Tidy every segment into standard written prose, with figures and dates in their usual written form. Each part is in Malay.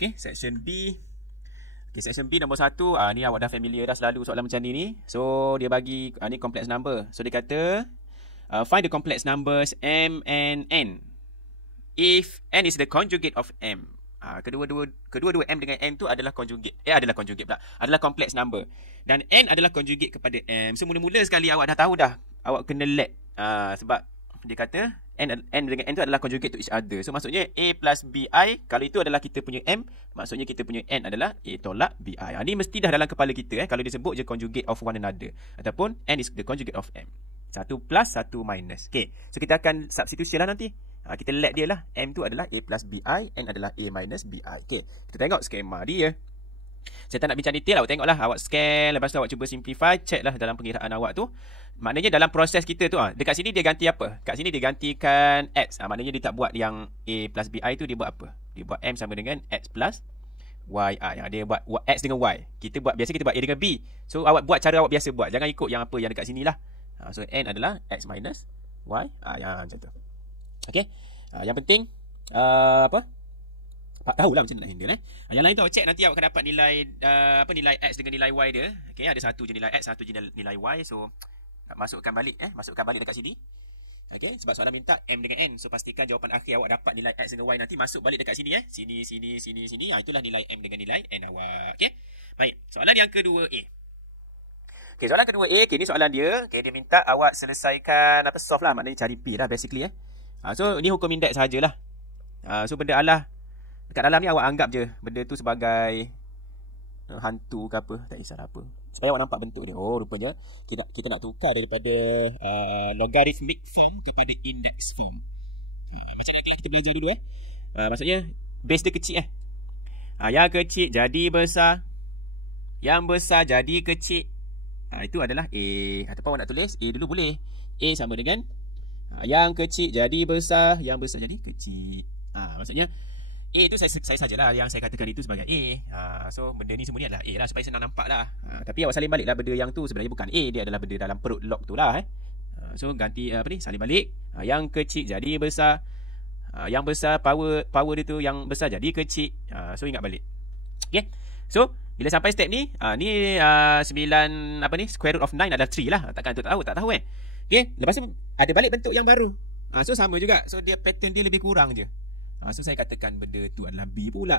Okay, section B. Okay, section B nombor 1. Ni awak dah familiar dah selalu soalan macam ni. So, dia bagi ni complex number. So, dia kata find the complex numbers m and n. If n is the conjugate of m. Kedua-dua m dengan n tu adalah conjugate. Adalah complex number. Dan n adalah conjugate kepada m. So, mula-mula sekali awak dah tahu dah. Awak kena let. Sebab dia kata n dengan n tu adalah conjugate to each other. So, maksudnya a plus bi. Kalau itu adalah kita punya m, maksudnya kita punya n adalah a tolak bi. Ni mesti dah dalam kepala kita. Kalau dia sebut je conjugate of one another. Ataupun n is the conjugate of m. 1 plus, 1 minus. Okay. So, kita akan substitution lah nanti. Kita let dia lah. M tu adalah A plus BI. N adalah A minus BI. Okay. Kita tengok skema dia. Saya tak nak bincang detail. Awak tengoklah. Awak scan. Lepas tu awak cuba simplify. Check lah dalam pengiraan awak tu. Maknanya dalam proses kita tu. Dekat sini dia ganti apa? Kat sini dia gantikan X. Maknanya dia tak buat yang A plus BI tu. Dia buat apa? Dia buat M sama dengan X plus YI. Dia buat X dengan Y. Biasa kita buat A dengan B. So awak buat cara awak biasa buat. Jangan ikut yang apa yang dekat sini lah. So N adalah X minus Y. Yang macam tu. Okay. Yang penting tahulah macam mana nak handle. Yang lain tu awak check nanti awak akan dapat nilai nilai X dengan nilai Y dia. Okay, ada satu je nilai X, satu je nilai Y. So masukkan balik dekat sini. Okay, sebab soalan minta M dengan N. So pastikan jawapan akhir awak dapat nilai X dengan Y nanti masuk balik dekat sini. Sini. Itulah nilai M dengan nilai N awak. Okay. Baik, soalan yang kedua A. Okay, soalan kedua A. Okay, ni soalan dia. Okay, dia minta awak selesaikan solve lah. Maknanya cari P lah basically. So, ni hukum indeks sahajalah. So, benda Allah. Dekat dalam ni awak anggap je benda tu sebagai hantu ke apa. Tak kisah apa. Supaya awak nampak bentuk dia. Oh, rupanya kita nak tukar daripada logarithmic form kepada index form. Macam ni kita belajar dulu. Maksudnya, base dia kecil. Yang kecil jadi besar. Yang besar jadi kecil. Itu adalah A. Ataupun awak nak tulis A dulu boleh. A sama dengan yang kecil jadi besar, yang besar jadi kecil. Maksudnya A itu saya sajalah yang saya katakan itu sebagai A. So benda ni semua ni adalah A lah supaya senang nampak lah. Tapi awak salin balik lah benda yang tu sebenarnya bukan A, dia adalah benda dalam perut log tu lah. So ganti salin balik. Yang kecil jadi besar. Yang besar power dia tu yang besar jadi kecil. So ingat balik. Okay. So bila sampai step ni, ni 9 square root of 9 adalah 3 lah. Takkan tu tak tahu Okay, lepas tu ada balik bentuk yang baru. So sama juga. So dia pattern dia lebih kurang je. So saya katakan benda tu adalah B pula.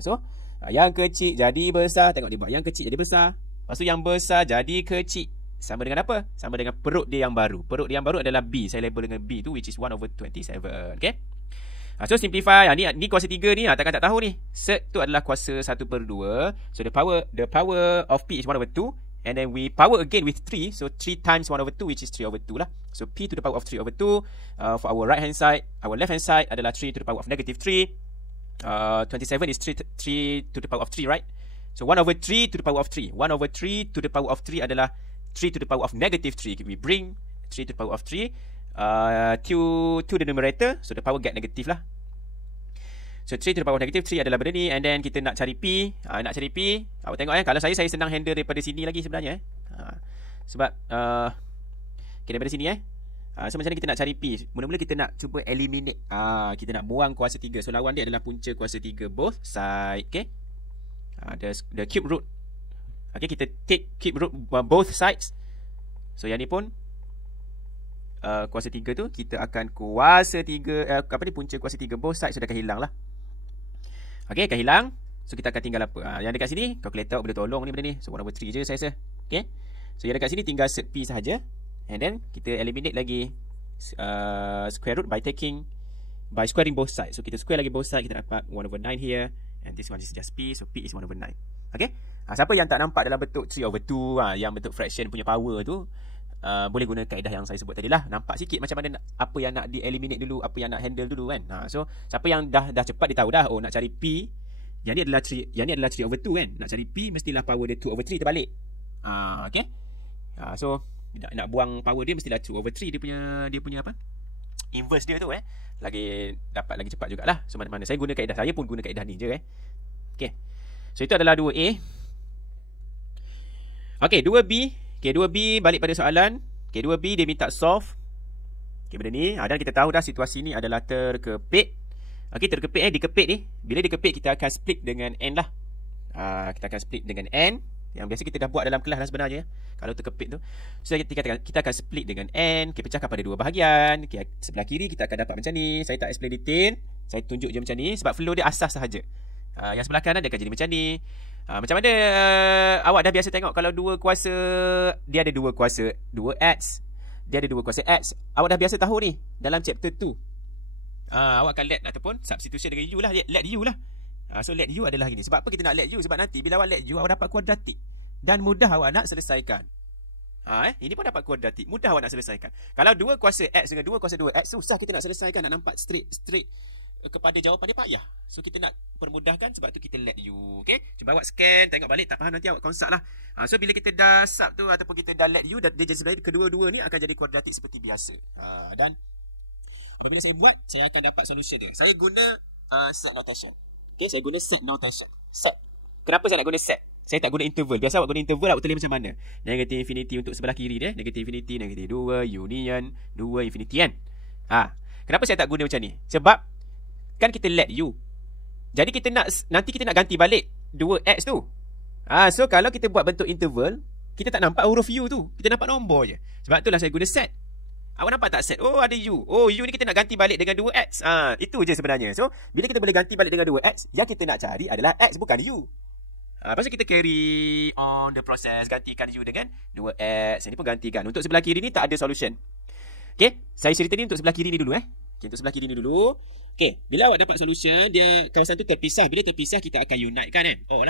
So yang kecil jadi besar. Tengok dia buat yang kecil jadi besar. Lepas tu yang besar jadi kecil. Sama dengan apa? Sama dengan perut dia yang baru. Perut dia yang baru adalah B. Saya label dengan B tu which is 1/27. Okay. So simplify. Ni kuasa 3 ni. Takkan tak tahu ni. Cert tu adalah kuasa 1/2. So the power of P is 1/2. And then we power again with 3. So 3 times 1/2 which is 3/2 lah. So P to the power of 3/2. For our right hand side. Our left hand side adalah 3 to the power of negative 3. 27 is 3 to the power of 3, right? So 1/3 to the power of 3. 1/3 to the power of 3 adalah 3 to the power of negative 3. We bring 3 to the power of 3 to the numerator. So the power get negative lah. So 3 to the power of negative 3 adalah benda ni. And then kita nak cari P. Nak cari P. Awak tengok kalau saya senang handle daripada sini lagi sebenarnya. Sebab daripada sini so macam mana kita nak cari P. Mula-mula kita nak cuba eliminate. Kita nak buang kuasa 3. So lawan dia adalah punca kuasa 3 both side. Okay. The cube root. Okay, kita take cube root both sides. So yang ni pun kuasa 3 tu kita akan kuasa 3 punca kuasa 3 both sides sudah akan hilang lah. Okay, akan hilang. So kita akan tinggal apa? Yang dekat sini calculator boleh tolong ni benda ni. So 1/3 je saya rasa. Okay. So yang dekat sini tinggal set P sahaja. And then kita eliminate lagi square root by squaring both sides. So kita square lagi both sides, kita dapat 1/9 here. And this one is just P. So P is 1/9. Okay. Siapa yang tak nampak dalam bentuk 3/2 yang bentuk fraction punya power tu, boleh guna kaedah yang saya sebut tadi lah. Nampak sikit macam mana apa yang nak di-eliminate dulu, apa yang nak handle dulu kan. So siapa yang dah cepat dia tahu dah. Oh, nak cari P, yang ni adalah 3/2 kan. Nak cari P mestilah power dia 2/3 terbalik. Okay. So nak buang power dia mestilah 2/3 dia punya apa? Inverse dia tu lagi dapat lagi cepat jugalah. So mana-mana saya guna kaedah, saya pun guna kaedah ni je Okay. So itu adalah 2A. Okay, 2B. Okay, 2B balik pada soalan. Okay, 2B dia minta solve. Okay, benda ni. Dan kita tahu dah situasi ni adalah terkepit. Okey, terkepit dikepit ni. Bila dikepit kita akan split dengan N lah. Kita akan split dengan N. Yang biasa kita dah buat dalam kelas lah sebenarnya. Kalau terkepit tu. So kita akan split dengan N. Kita pecahkan pada dua bahagian. Okay, sebelah kiri kita akan dapat macam ni. Saya tak explain detail. Saya tunjuk je macam ni. Sebab flow dia asas sahaja. Yang sebelah kanan dia akan jadi macam ni. Macam mana awak dah biasa tengok kalau dua kuasa, dia ada dua kuasa, dua X. Dia ada dua kuasa X. Awak dah biasa tahu ni dalam chapter 2. Awak akan let ataupun substitution dengan U lah. Let U lah. So let U adalah gini. Sebab apa kita nak let U? Sebab nanti bila awak let U, awak dapat kuadratik. Dan mudah awak nak selesaikan. Ini pun dapat kuadratik. Mudah awak nak selesaikan. Kalau dua kuasa X dengan dua kuasa 2X, susah kita nak selesaikan. Nak nampak straight kepada jawapan dia payah. So kita nak permudahkan, sebab tu kita let U. Okay? Cuba awak scan, tengok balik. Tak faham nanti awak consult lah. So bila kita dah sub tu ataupun kita dah let U, dia sebenarnya kedua-dua ni akan jadi kuadratik seperti biasa. Dan apabila saya buat, saya akan dapat solution dia. Saya guna set notation. Okay, saya guna set notation. Set. Kenapa saya nak guna set? Saya tak guna interval. Biasa awak guna interval, awak tulis macam mana? Negatif infinity untuk sebelah kiri dia. Negatif infinity, negatif 2, union, 2, infinity kan? Kenapa saya tak guna macam ni? Sebab kan kita let U. Jadi nanti kita nak ganti balik 2X tu. So kalau kita buat bentuk interval, kita tak nampak huruf U tu. Kita nampak nombor je. Sebab itulah saya guna set. Awak nampak tak set? Oh, ada U. Oh, U ni kita nak ganti balik dengan 2X. Itu je sebenarnya. So, bila kita boleh ganti balik dengan 2X, yang kita nak cari adalah X, bukan U. Lepas tu kita carry on the process. Gantikan U dengan 2X. Ini pun gantikan. Untuk sebelah kiri ni tak ada solution. Okay, saya cerita ni untuk sebelah kiri ni dulu. Okay, untuk sebelah kiri ni dulu. Okay, bila awak dapat solution, dia kawasan tu terpisah. Bila terpisah, kita akan unite kan?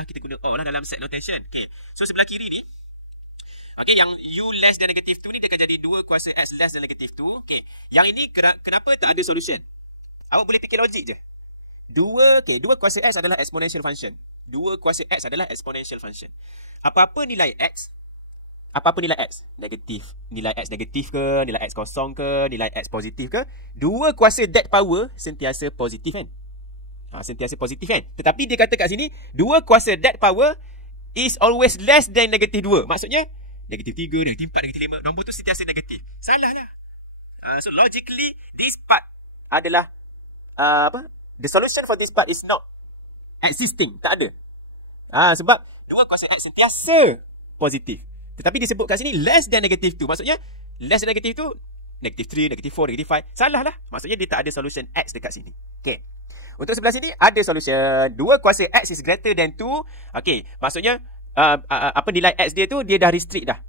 Kita guna O lah dalam set notation. Okay, so sebelah kiri ni, okay, yang U less than negative 2 ni dia akan jadi 2 kuasa X less than negative 2. Okay, yang ini kenapa tak ada solution? Awak boleh fikir logik je. 2 kuasa X adalah exponential function. 2 kuasa X adalah exponential function. Apa-apa nilai X, negatif. Nilai X negatif ke, nilai X kosong ke, nilai X positif ke, 2 kuasa that power sentiasa positif kan? Sentiasa positif kan? Tetapi dia kata kat sini, 2 kuasa that power is always less than negative 2. Maksudnya, negatif 3, negatif 4, negatif 5. Nombor tu sentiasa negatif. Salah lah. So logically, this part adalah the solution for this part is not existing. Tak ada. Sebab 2 kuasa X sentiasa positif. Tetapi disebut kat sini less than negative 2. Maksudnya, less than negative 2, negative 3, negative 4, negative 5. Salah lah. Maksudnya dia tak ada solution X dekat sini. Okay. Untuk sebelah sini ada solution. 2 kuasa X is greater than 2. Okay. Maksudnya, nilai X dia tu, dia dah restrict dah.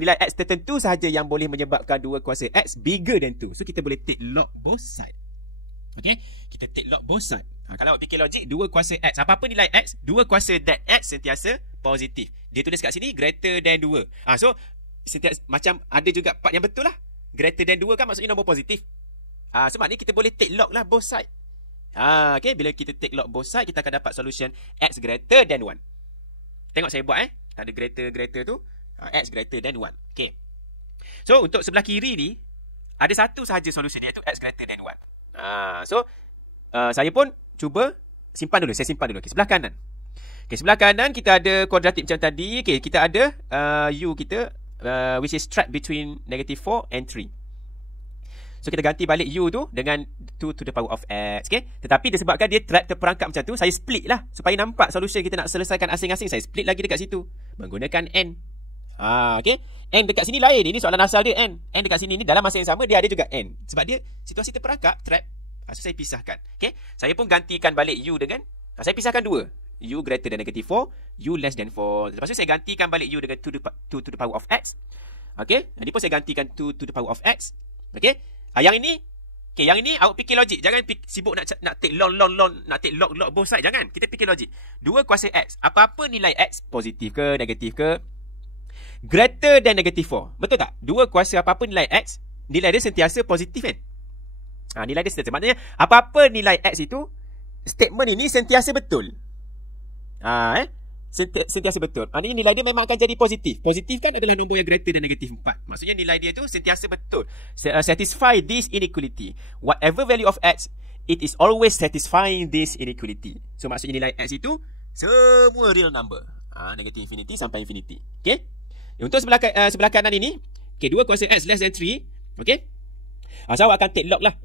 Nilai X tertentu sahaja yang boleh menyebabkan 2 kuasa X bigger than 2. So, kita boleh take log both side. Okay. Kita take log both side. Kalau awak fikir logik, 2 kuasa X. Apa-apa nilai X, 2 kuasa that X sentiasa positif. Dia tulis kat sini, greater than 2. So, macam ada juga part yang betul lah. Greater than 2 kan maksudnya nombor positif. So, maknanya kita boleh take log lah both side. Okay. Bila kita take log both side, kita akan dapat solution X greater than 1. Tengok saya buat ada greater tu. X greater than 1. Okay. So, untuk sebelah kiri ni, ada satu sahaja solution, iaitu X greater than 1. So, saya pun cuba simpan dulu. Saya simpan dulu. Okay, sebelah kanan. Okay, sebelah kanan kita ada kuadratik macam tadi. Okay, kita ada U kita, which is trapped between negative 4 and 3. So, kita ganti balik U tu dengan 2 to the power of X. Okay. Tetapi disebabkan dia trap terperangkap macam tu, saya split lah. Supaya nampak solution kita nak selesaikan asing-asing. Saya split lagi dekat situ. Menggunakan N. Okay. N dekat sini lain. Ini soalan asal dia N. N dekat sini ni dalam masa yang sama dia ada juga N. Sebab dia situasi terperangkap, trap. So, saya pisahkan. Okay. Saya pun gantikan balik U dengan, saya pisahkan 2. U greater than negative 4. U less than 4. Lepas tu saya gantikan balik U dengan 2 to the power of X. Okay. Ini pun saya gantikan 2 to the power of X. Okay. Yang ini awak fikir logik. Jangan sibuk nak take log, nak take log both side. Jangan. Kita fikir logik. 2 kuasa X. Apa-apa nilai X, positif ke, negatif ke, greater than negative 4. Betul tak? 2 kuasa apa-apa nilai X, nilai dia sentiasa positif kan? Nilai dia sentiasa. Maknanya, apa-apa nilai X itu, statement ini sentiasa betul. Sentiasa betul. Maknanya nilai dia memang akan jadi positif. Positif kan adalah nombor yang greater than negatif 4. Maksudnya nilai dia tu sentiasa betul. Satisfy this inequality. Whatever value of X, it is always satisfying this inequality. So maksudnya nilai X itu semua real number. Negative infinity sampai infinity. Okay. Untuk sebelah kanan ini, okay, 2 kuasa X less than 3. Okay. So awak akan take log lah.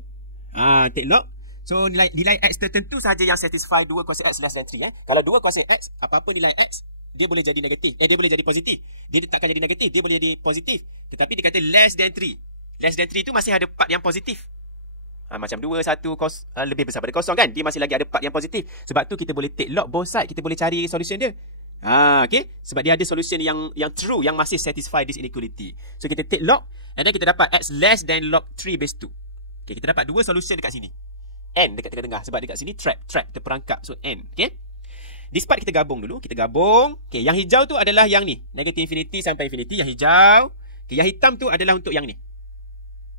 Take log. So nilai X tertentu saja yang satisfy 2 kuasa X less than 3. Kalau 2 kuasa X, apa-apa nilai X, dia boleh jadi negatif. Dia boleh jadi positif. Dia takkan jadi negatif, dia boleh jadi positif. Tetapi dia kata less than 3. Less than 3 tu masih ada part yang positif. Macam 2, 1, lebih besar pada kosong kan? Dia masih lagi ada part yang positif. Sebab tu kita boleh take log both side, kita boleh cari solution dia. Okay? Sebab dia ada solution yang true, yang masih satisfy this inequality. So kita take log, and then kita dapat X less than log 3 base 2. Okay, kita dapat 2 solution dekat sini. N dekat tengah-tengah. Sebab dekat sini trap, terperangkap. So N. Okay? This part kita gabung dulu. Kita gabung. Okay, yang hijau tu adalah yang ni. Negative infinity sampai infinity. Yang hijau. Okay, yang hitam tu adalah untuk yang ni.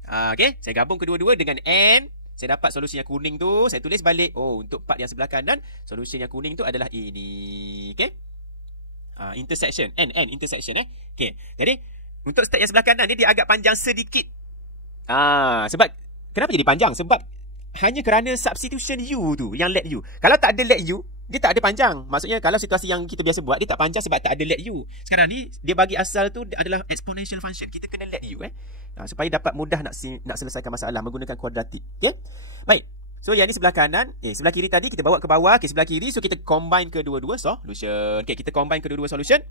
Okay, saya gabung kedua-dua dengan N. Saya dapat solusi yang kuning tu. Saya tulis balik. Oh, untuk part yang sebelah kanan, solusi yang kuning tu adalah ini. Okay? Intersection. N, intersection. Okay, jadi untuk step yang sebelah kanan ni, dia agak panjang sedikit. Sebab, kenapa jadi panjang? Sebab hanya kerana substitution U tu yang let U. Kalau tak ada let U, dia tak ada panjang. Maksudnya kalau situasi yang kita biasa buat, dia tak panjang sebab tak ada let U. Sekarang ni dia bagi asal tu adalah exponential function. Kita kena let U supaya dapat mudah nak selesaikan masalah menggunakan kuadratik. Okay? Baik. So yang ni sebelah kanan, sebelah kiri tadi kita bawa ke bawah, sebelah kiri, so kita combine kedua-dua solution. Okay, kita combine kedua-dua solution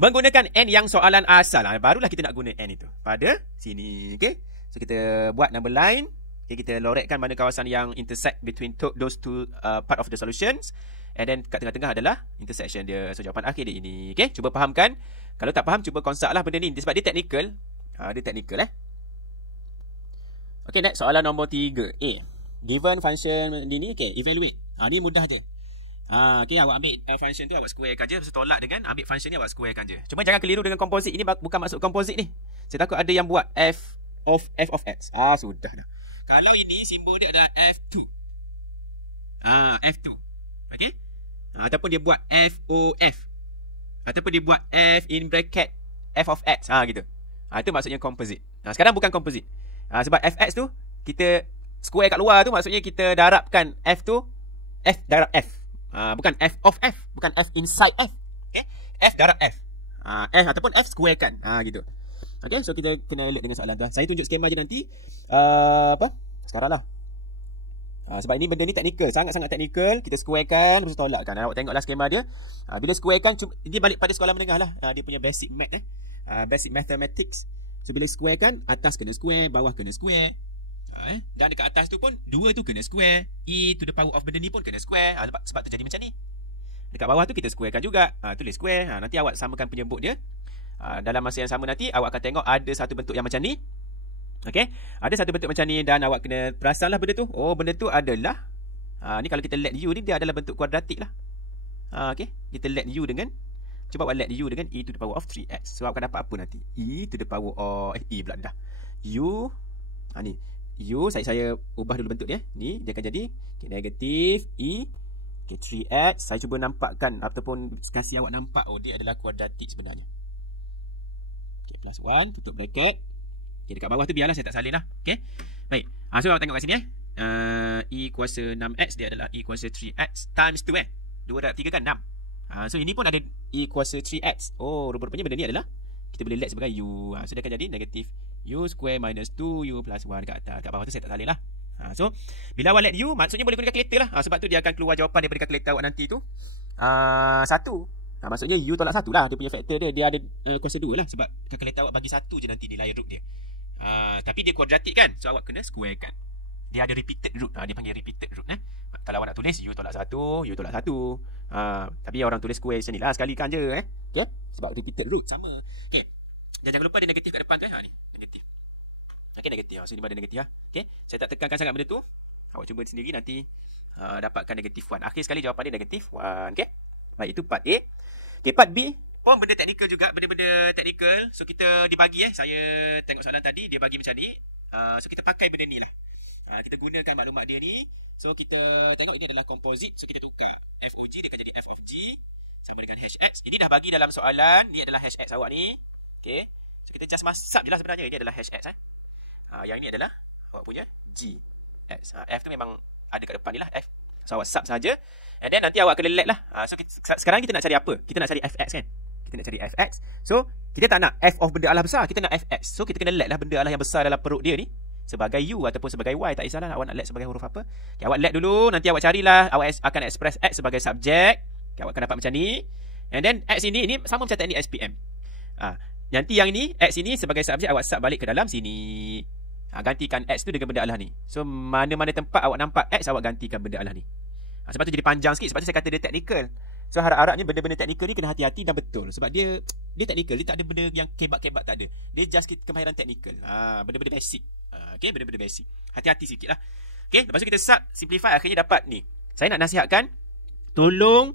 menggunakan N yang soalan asal. Barulah kita nak guna N itu pada sini. Okay? So kita buat number line. Okay, kita lorekkan mana kawasan yang intersect between those two part of the solutions. And then kat tengah-tengah adalah intersection dia. So jawapan akhir dia ini. Okay, cuba fahamkan. Kalau tak faham, cuba konsak lah benda ni. Sebab dia technical. Dia technical Okay, next soalan nombor 3. Given function ni, okay, evaluate. Ni mudah je. Okay, awak ambil function tu, awak squarekan je. Lepas tolak dengan ambil function ni, awak squarekan je. Cuma jangan keliru dengan composite. Ini bukan maksud composite ni. Saya takut ada yang buat f of x. Sudah dah. Kalau ini simbol dia adalah F2. F2. Okay? Ataupun dia buat FOF. Ataupun dia buat F in bracket F of X. Gitu. Itu maksudnya composite. Sekarang bukan composite. Sebab fx tu, kita square kat luar tu, maksudnya kita darabkan F tu, F darab F. Bukan F of F. Bukan F inside F. Okay? F darab F. F ataupun F square kan. Gitu. Okay, so kita kena alert dengan soalan tu. Saya tunjuk skema je nanti. Sekarang lah. Sebab ini benda ni teknikal. Sangat-sangat teknikal. Kita squarekan, terus tolakkan. Awak tengoklah skema dia. Bila squarekan, dia balik pada sekolah menengah lah. Dia punya basic math. Basic mathematics. So bila squarekan, atas kena square, bawah kena square. Dan dekat atas tu pun, 2 tu kena square. E to the power of benda ni pun kena square. Sebab tu jadi macam ni. Dekat bawah tu kita squarekan juga. Tulis square. Nanti awak samakan penyebut dia. Dalam masa yang sama nanti awak akan tengok ada satu bentuk yang macam ni. Okey, ada satu bentuk macam ni dan awak kena perasanlah benda tu. Oh, benda tu adalah ni kalau kita let U ni, dia adalah bentuk kuadratik lah. Okey, kita let U dengan, cuba awak let U dengan e to the power of 3x. So awak akan dapat apa nanti? E to the power of e pula dah. U ni U saya ubah dulu bentuk dia. Ni dia akan jadi negatif e 3x. Saya cuba nampakkan ataupun kasih awak nampak, oh dia adalah kuadratik sebenarnya. Plus 1, tutup bracket. Okay, dekat bawah tu biarlah saya tak salin lah. Okay, baik. So awak tengok kat sini E kuasa 6x, dia adalah E kuasa 3x times 2 2 darab 3 kan 6. So ini pun ada E kuasa 3x. Oh, rupa-rupanya benda ni adalah kita boleh let sebagai U. So dia akan jadi negatif U square minus 2U plus 1 dekat atas. Dekat bawah tu saya tak salin lah. So bila awak let U, maksudnya boleh guna kalkulator lah. Sebab tu dia akan keluar jawapan daripada kalkulator awak nanti tu 1. Maksudnya U tolak 1 lah. Dia punya faktor dia ada kuasa 2 lah. Sebab kalkulator awak bagi 1 je nanti nilai root dia. Tapi dia kuadratik kan. So awak kena square kan. Dia ada repeated root. Dia panggil repeated root. Kalau awak nak tulis U tolak 1, U tolak 1. Tapi orang tulis square macam ni lah. Sekali kan je. Okay? Sebab repeated root sama. Okay. Dan jangan lupa dia negatif kat depan tu. Ni negatif. Okay, negatif. So ni ada negatif. Okay. Saya tak tekankan sangat benda tu. Awak cuba sendiri nanti dapatkan negatif 1. Akhir sekali jawapan dia negatif 1. Okay. Baik, itu part A. Okay, part B pun benda teknikal juga, benda-benda teknikal. So kita dibagi Saya tengok soalan tadi, dia bagi macam ni. So kita pakai benda ni lah. Kita gunakan maklumat dia ni. So kita tengok ini adalah composite. So kita tukar f of g, dia akan jadi f of g sama dengan hx. Ini dah bagi dalam soalan. Ni adalah hx awak ni. Okay. So kita just masap je lah sebenarnya. Ini adalah hx. Yang ini adalah awak punya g x. F tu memang ada kat depan ni lah, f. So awak sub saja. And then nanti awak kena let lah. So sekarang kita nak cari apa? Kita nak cari fx kan? Kita nak cari fx. So kita tak nak f of benda alah besar, kita nak fx. So kita kena let lah benda alah yang besar dalam perut dia ni sebagai U ataupun sebagai Y, tak kisahlah awak nak let sebagai huruf apa. Okay, awak let dulu, nanti awak carilah, awak akan express X sebagai subjek. Okay, awak akan dapat macam ni. And then X ini sama macam teknik SPM. Nanti yang ini, X ini sebagai subjek awak sub balik ke dalam sini. Gantikan X tu dengan benda Allah ni. So mana-mana tempat awak nampak X, awak gantikan benda Allah ni. Sebab tu jadi panjang sikit, sebab tu saya kata dia technical. So harap-harapnya benda-benda teknikal ni kena hati-hati dan betul. Sebab dia teknikal, dia tak ada benda yang kebat-kebat, tak ada. Dia just kemahiran teknikal. Benda-benda basic. Okay, benda-benda basic. Hati-hati sikit lah. Okay, lepas tu kita sub, simplify, akhirnya dapat ni. Saya nak nasihatkan, tolong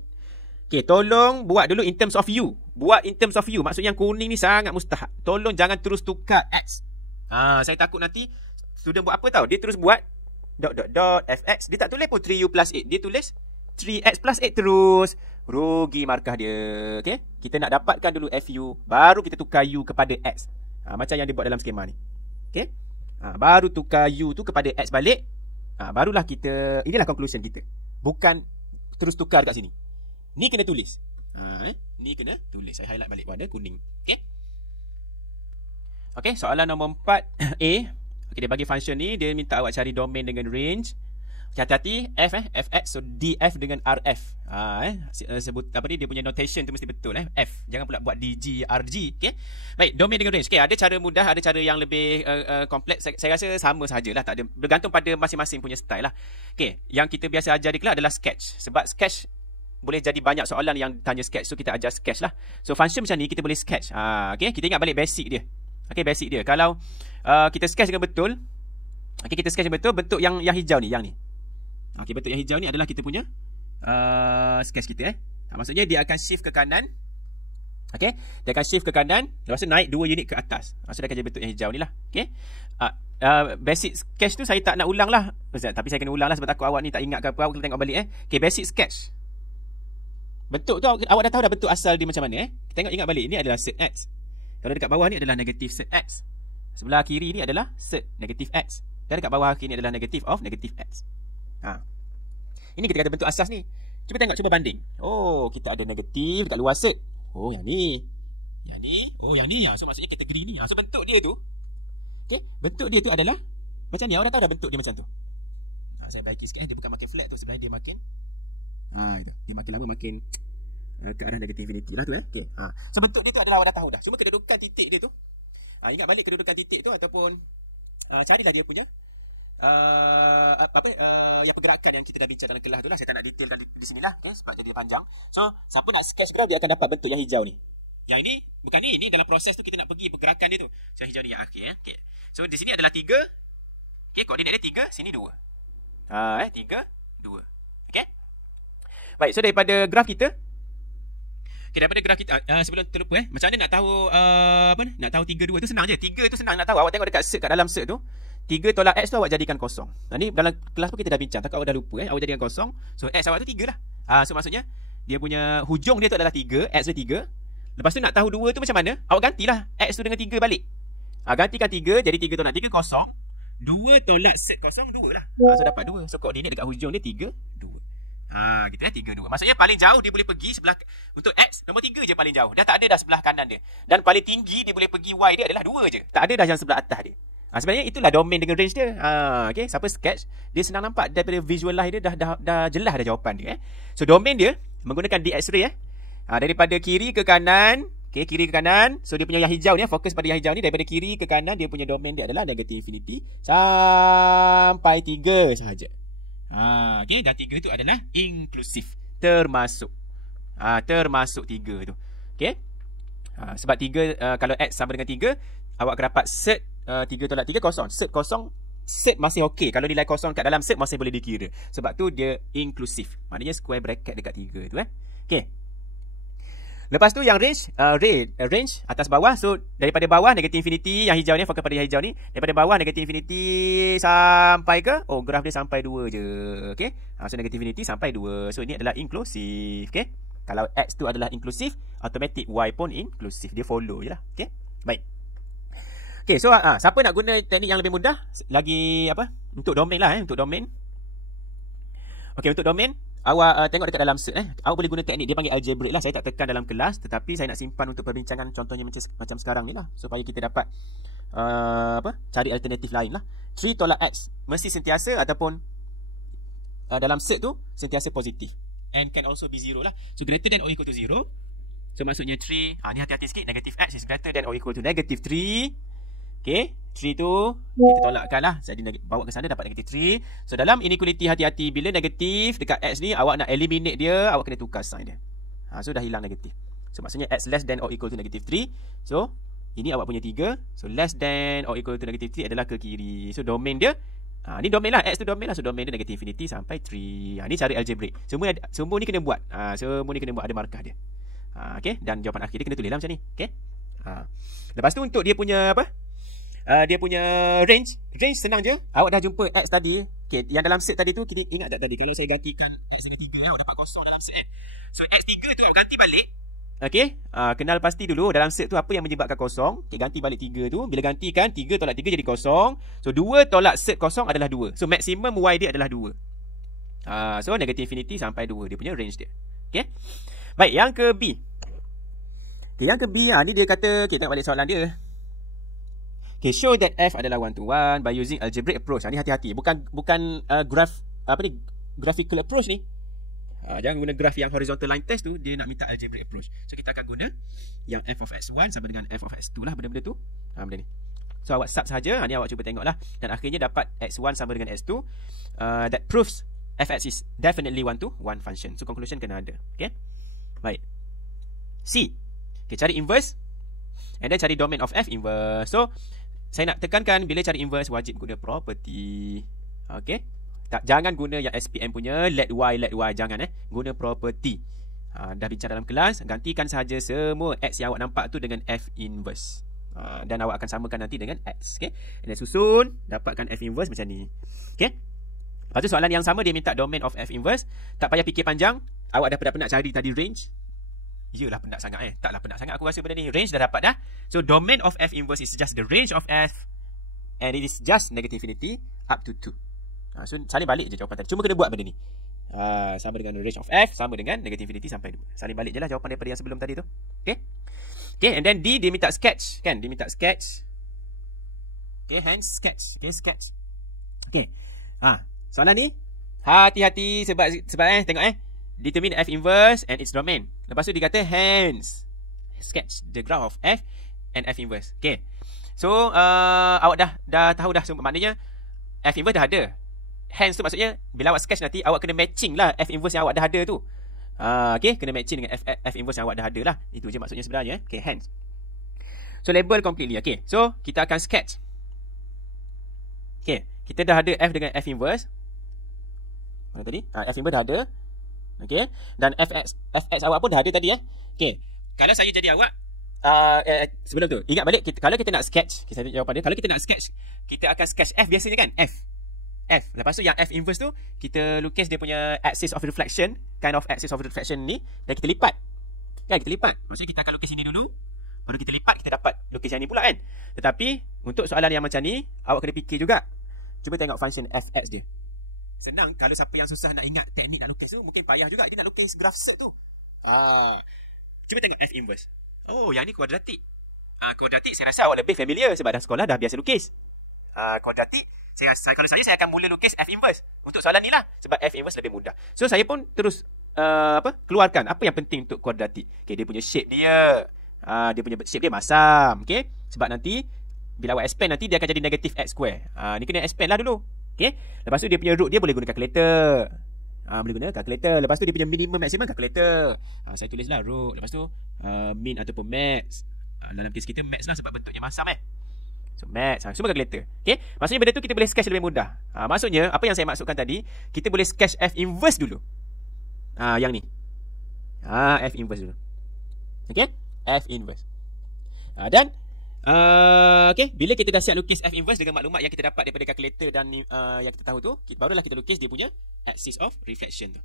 buat dulu in terms of U. Buat in terms of U. Maksud yang kuning ni sangat mustahak. Tolong jangan terus tukar X. Saya takut nanti student buat apa tahu? Dia terus buat ... fx. Dia tak tulis pun 3u plus 8. Dia tulis 3x plus 8 terus. Rugi markah dia. Okay? Kita nak dapatkan dulu fu, baru kita tukar u kepada x. Macam yang dia buat dalam skema ni. Okay? Baru tukar u tu kepada x balik. Barulah kita, inilah conclusion kita. Bukan terus tukar dekat sini. Ni kena tulis. Ni kena tulis. Saya highlight balik warna kuning. Okay? Okay, soalan nombor 4 A. Okay, dia bagi function ni, dia minta awak cari domain dengan range. Hati-hati, fx, so df dengan rf. Sebut apa ni, dia punya notation tu mesti betul f. Jangan pula buat dg, rg. Okay? Baik, domain dengan range. Okay, ada cara mudah, ada cara yang lebih kompleks. Saya rasa sama sahajalah, tak ada, bergantung pada masing-masing punya style lah. Okay, yang kita biasa ajar di kelas adalah sketch. Sebab sketch boleh jadi banyak soalan yang tanya sketch, so kita ajar sketch lah. So function macam ni kita boleh sketch. Okay, kita ingat balik basic dia. Okay, basic dia. Kalau kita sketch dengan betul, okay, kita sketch dengan betul bentuk yang hijau ni, yang ni. Okay, bentuk yang hijau ni adalah kita punya sketch kita. Maksudnya dia akan shift ke kanan. Okay, dia akan shift ke kanan, lepas tu naik 2 unit ke atas. Maksudnya dia akan jadi bentuk yang hijau ni lah. Okay, basic sketch tu saya tak nak ulang lah Ustaz, tapi saya kena ulang lah sebab takut awak ni tak ingat ke apa. Awak kena tengok balik. Okay, basic sketch. Bentuk tu awak dah tahu dah bentuk asal dia macam mana. Tengok, ingat balik, ini adalah set X. Kalau dekat bawah ni adalah negatif set X. Sebelah kiri ni adalah set negatif X. Dan dekat bawah kiri ni adalah negatif of negatif X. Ini kita kata bentuk asas ni. Cuba tengok, cuba banding. Oh, kita ada negatif dekat luar set. Oh, yang ni. Yang ni. Oh, yang ni. So maksudnya kategori ni. So bentuk dia tu. Okay, bentuk dia tu adalah macam ni. Awak dah tahu dah bentuk dia macam tu. Saya baiki sikit. Dia bukan makin flat tu. Sebelah dia makin itu. Dia makin lama makin ke arah negatif infinity lah tu. Okay. So bentuk dia tu adalah awak dah tahu dah. Cuma kedudukan titik dia tu. Ingat balik kedudukan titik tu ataupun carilah dia punya yang pergerakan yang kita dah bincang dalam kelas tu lah. Saya tak nak detailkan di sini lah, okay? Sebab jadi panjang. So siapa nak sketch graph, dia akan dapat bentuk yang hijau ni. Yang ini bukan ni, ini dalam proses tu kita nak pergi pergerakan dia tu. So hijau ni yang akhir. Okay. So di sini adalah 3. Okay, koordinat dia 3, sini 2. 3, 2. Okay. Baik, so daripada graf kita, okay, daripada graf kita sebelum terlupa macam mana nak tahu nak tahu 3, 2 tu senang je. 3 tu senang nak tahu. Awak tengok dekat set, kat dalam set tu 3 tolak X tu awak jadikan kosong. Ni dalam kelas pun kita dah bincang. Takut awak dah lupa awak jadikan kosong. So X awak tu 3 lah. So maksudnya dia punya hujung dia tu adalah 3. X tu 3. Lepas tu nak tahu 2 tu macam mana, awak gantilah X tu dengan 3 balik. Gantikan 3, jadi 3 tolak 3 kosong. 2 tolak set kosong 2 lah. So dapat 2. So koordinat dekat hujung dia 3, 2. Gitu 3, 2. Maksudnya paling jauh dia boleh pergi sebelah, untuk X nombor 3 je paling jauh. Dah tak ada dah sebelah kanan dia. Dan paling tinggi dia boleh pergi Y dia adalah 2 je. Tak ada dah yang sebelah atas dia. Sebenarnya itulah domain dengan range dia. Okay, siapa sketch, dia senang nampak daripada visualize dia dah jelas dah jawapan dia. So domain dia menggunakan D-X-ray daripada kiri ke kanan. Okay, kiri ke kanan. So dia punya yang hijau ni, fokus pada yang hijau ni, daripada kiri ke kanan dia punya domain dia adalah negative infinity sampai 3 sahaja. Okay, dan 3 tu adalah inklusif, termasuk 3 tu. Okay, sebab 3 kalau X sama dengan 3, awak akan dapat set 3 tolak 3 kosong. Set kosong, set masih okey. Kalau nilai kosong kat dalam set masih boleh dikira. Sebab tu dia inklusif. Maknanya square bracket dekat 3 tu Okey. Lepas tu yang range range atas bawah. So daripada bawah negative infinity, yang hijau ni fokus pada yang hijau ni. Daripada bawah negative infinity sampai ke, graf dia sampai 2 je. Okey. So negative infinity sampai 2. So ini adalah inklusif. Okey. Kalau X tu adalah inklusif, automatic Y pun inklusif. Dia follow je lah. Okey. Baik. Okay, so siapa nak guna teknik yang lebih mudah lagi untuk domain lah untuk domain. Okay, untuk domain awak tengok dekat dalam set awak boleh guna teknik dia panggil algebraic lah. Saya tak tekan dalam kelas, tetapi saya nak simpan untuk perbincangan contohnya macam sekarang ni lah, supaya kita dapat cari alternatif lain lah. 3 tolak X mesti sentiasa ataupun dalam set tu sentiasa positif. And can also be 0 lah. So greater than or equal to 0. So maksudnya 3, ni hati-hati sikit, negative X is greater than or equal to negative 3. Okay, 3 tu kita tolakkan lah. Jadi bawa ke sana dapat negative 3. So dalam inequality hati-hati, bila negatif dekat X ni, awak nak eliminate dia, awak kena tukar sign dia. So dah hilang negatif. So maksudnya X less than or equal to negative 3. So ini awak punya 3. So less than or equal to negative 3 adalah ke kiri. So domain dia, ni domain lah, X tu domain lah. So domain dia negative infinity sampai 3. Ni cara algebraic. Semua ni kena buat. Semua ni kena buat, ada markah dia. Okay, dan jawapan akhir dia kena tulis lah macam ni. Okay. Lepas tu untuk dia punya dia punya range senang je. Awak dah jumpa X tadi. Okay, yang dalam set tadi tu, kita ingat tak tadi kalau saya gantikan X dengan 3, awak dapat kosong dalam set. So X3 tu awak ganti balik. Okay, kenal pasti dulu dalam set tu apa yang menyebabkan kosong. Okay, ganti balik 3 tu. Bila gantikan 3 tolak 3 jadi kosong. So 2 tolak set kosong adalah 2. So maksimum Y dia adalah 2. So negative infinity sampai 2 dia punya range dia. Okay. Baik, yang ke B. Okay, yang ke B, ni dia kata, kita tengok balik soalan dia. Okay, show that F adalah 1-to-1 by using algebraic approach. Ni hati-hati. Bukan graphical approach ni. Jangan guna graph yang horizontal line test tu. Dia nak minta algebraic approach. So kita akan guna yang f of x1 sama dengan f of x2 lah, benda-benda tu. Benda ni. So awak sub saja. Ni awak cuba tengok lah. Dan akhirnya dapat x1 sama dengan x2. That proves fx is definitely 1-to-1 function. So conclusion kena ada. Okay. Baik. C. Okay, cari inverse. And then cari domain of f inverse. So saya nak tekankan, bila cari inverse wajib guna property. Okay. Jangan guna yang SPM punya let y, jangan guna property. Dah bincang dalam kelas, gantikan sahaja semua x yang awak nampak tu dengan f inverse. Dan awak akan samakan nanti dengan x. Okay. Dan susun, dapatkan f inverse macam ni. Okay. Lepas tu soalan yang sama, dia minta domain of f inverse. Tak payah fikir panjang. Awak dah penat-penat cari tadi range. Yelah penat sangat Taklah penat sangat aku rasa benda ni. Range dah dapat dah. So domain of f inverse is just the range of f, and it is just negative infinity up to 2. So salin balik je jawapan tadi. Cuma kena buat benda ni. Sama dengan range of f, sama dengan negative infinity sampai 2. Salin balik je lah jawapan daripada yang sebelum tadi tu. Okay. Okay, and then D, dia minta sketch. Kan, dia minta sketch. Okay, hence sketch. Okay, sketch. Okay. Soalan ni hati-hati sebab tengok determine f inverse and its domain. Lepas tu dia kata hence sketch the graph of f and f inverse. Okay. So awak dah tahu dah semua. Maknanya f inverse dah ada. Hence tu maksudnya bila awak sketch nanti awak kena matching lah f inverse yang awak dah ada tu. Okay, kena matching dengan f inverse yang awak dah ada lah. Itu je maksudnya sebenarnya. Okay, hence. So label completely. Okay, so kita akan sketch. Okay, kita dah ada f dengan f inverse. Mana tadi? F inverse dah ada. Okay, dan fx awak pun dah ada tadi. Okay, kalau saya jadi awak, sebelum tu ingat balik, kalau kita nak sketch, kita jawapan dia, kalau kita nak sketch, kita akan sketch f biasanya kan, f. Lepas tu yang f inverse tu kita lukis dia punya axis of reflection, kind of axis of reflection ni, dan kita lipat. Kan, kita lipat. Maksudnya kita akan lukis ini dulu, baru kita lipat, kita dapat lukis yang ni pula kan. Tetapi untuk soalan yang macam ni, awak kena fikir juga. Cuba tengok function fx dia. Senang. Kalau siapa yang susah nak ingat teknik nak lukis tu, mungkin payah juga. Dia nak lukis graph set tu. Cuba tengok f inverse. Oh, yang ni kuadratik. Kuadratik saya rasa awak lebih familiar sebab dah sekolah dah biasa lukis. Kuadratik, kalau saya akan mula lukis f inverse untuk soalan ni lah. Sebab f inverse lebih mudah. So saya pun terus keluarkan apa yang penting untuk kuadratik. Okay, dia punya shape dia. Dia punya shape dia masam. Okay, sebab nanti bila awak expand nanti dia akan jadi negative x square. Ni kena expand lah dulu. Okay. Lepas tu dia punya root dia boleh guna calculator. Boleh guna calculator. Lepas tu dia punya minimum maximum calculator. Saya tulislah root. Lepas tu min ataupun max. Dalam kes kita max lah sebab bentuknya masam So max. Semua calculator. Okay. Maksudnya benda tu kita boleh sketch lebih mudah. Maksudnya apa yang saya maksudkan tadi, kita boleh sketch f inverse dulu. Yang ni. F inverse dulu. Okay. F inverse. Dan okay, bila kita dah siap lukis f inverse dengan maklumat yang kita dapat daripada calculator dan yang kita tahu tu, barulah kita lukis dia punya axis of reflection tu.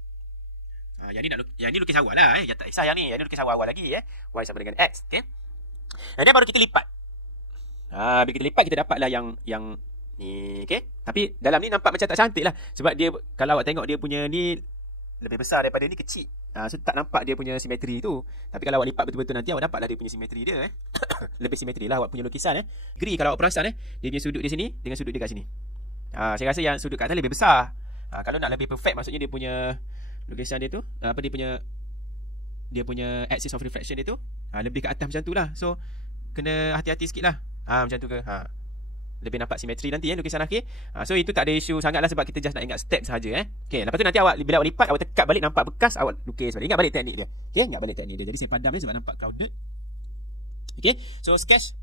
Yang ni lukis awal lah. Yang tak kisah yang ni lukis awal-awal lagi. Y sama dengan x. Okay. Dan baru kita lipat. Bila kita lipat kita dapatlah yang ni. Okay. Tapi dalam ni nampak macam tak cantik lah. Sebab dia, kalau awak tengok dia punya ni lebih besar daripada ni kecil. So tak nampak dia punya simetri tu. Tapi kalau awak lipat betul-betul nanti awak dapatlah dia punya simetri dia Lebih simetri lah awak punya lukisan Agree kalau awak perasan dia punya sudut di sini dengan sudut dia kat sini. Saya rasa yang sudut kat atas lebih besar. Kalau nak lebih perfect, maksudnya dia punya lukisan dia tu dia punya axis of refraction dia tu lebih ke atas macam tu lah. So kena hati-hati sikit lah. Macam tu ke? Lebih nampak simetri nanti lukisan akhir. So itu tak ada isu sangat lah, sebab kita just nak ingat step sahaja Okay, lepas tu nanti awak bila awak lipat, awak tekat balik, nampak bekas, awak lukis balik. Ingat balik teknik dia. Okay, ingat balik teknik dia. Jadi saya padam dia sebab nampak crowded. Okay, so sketch.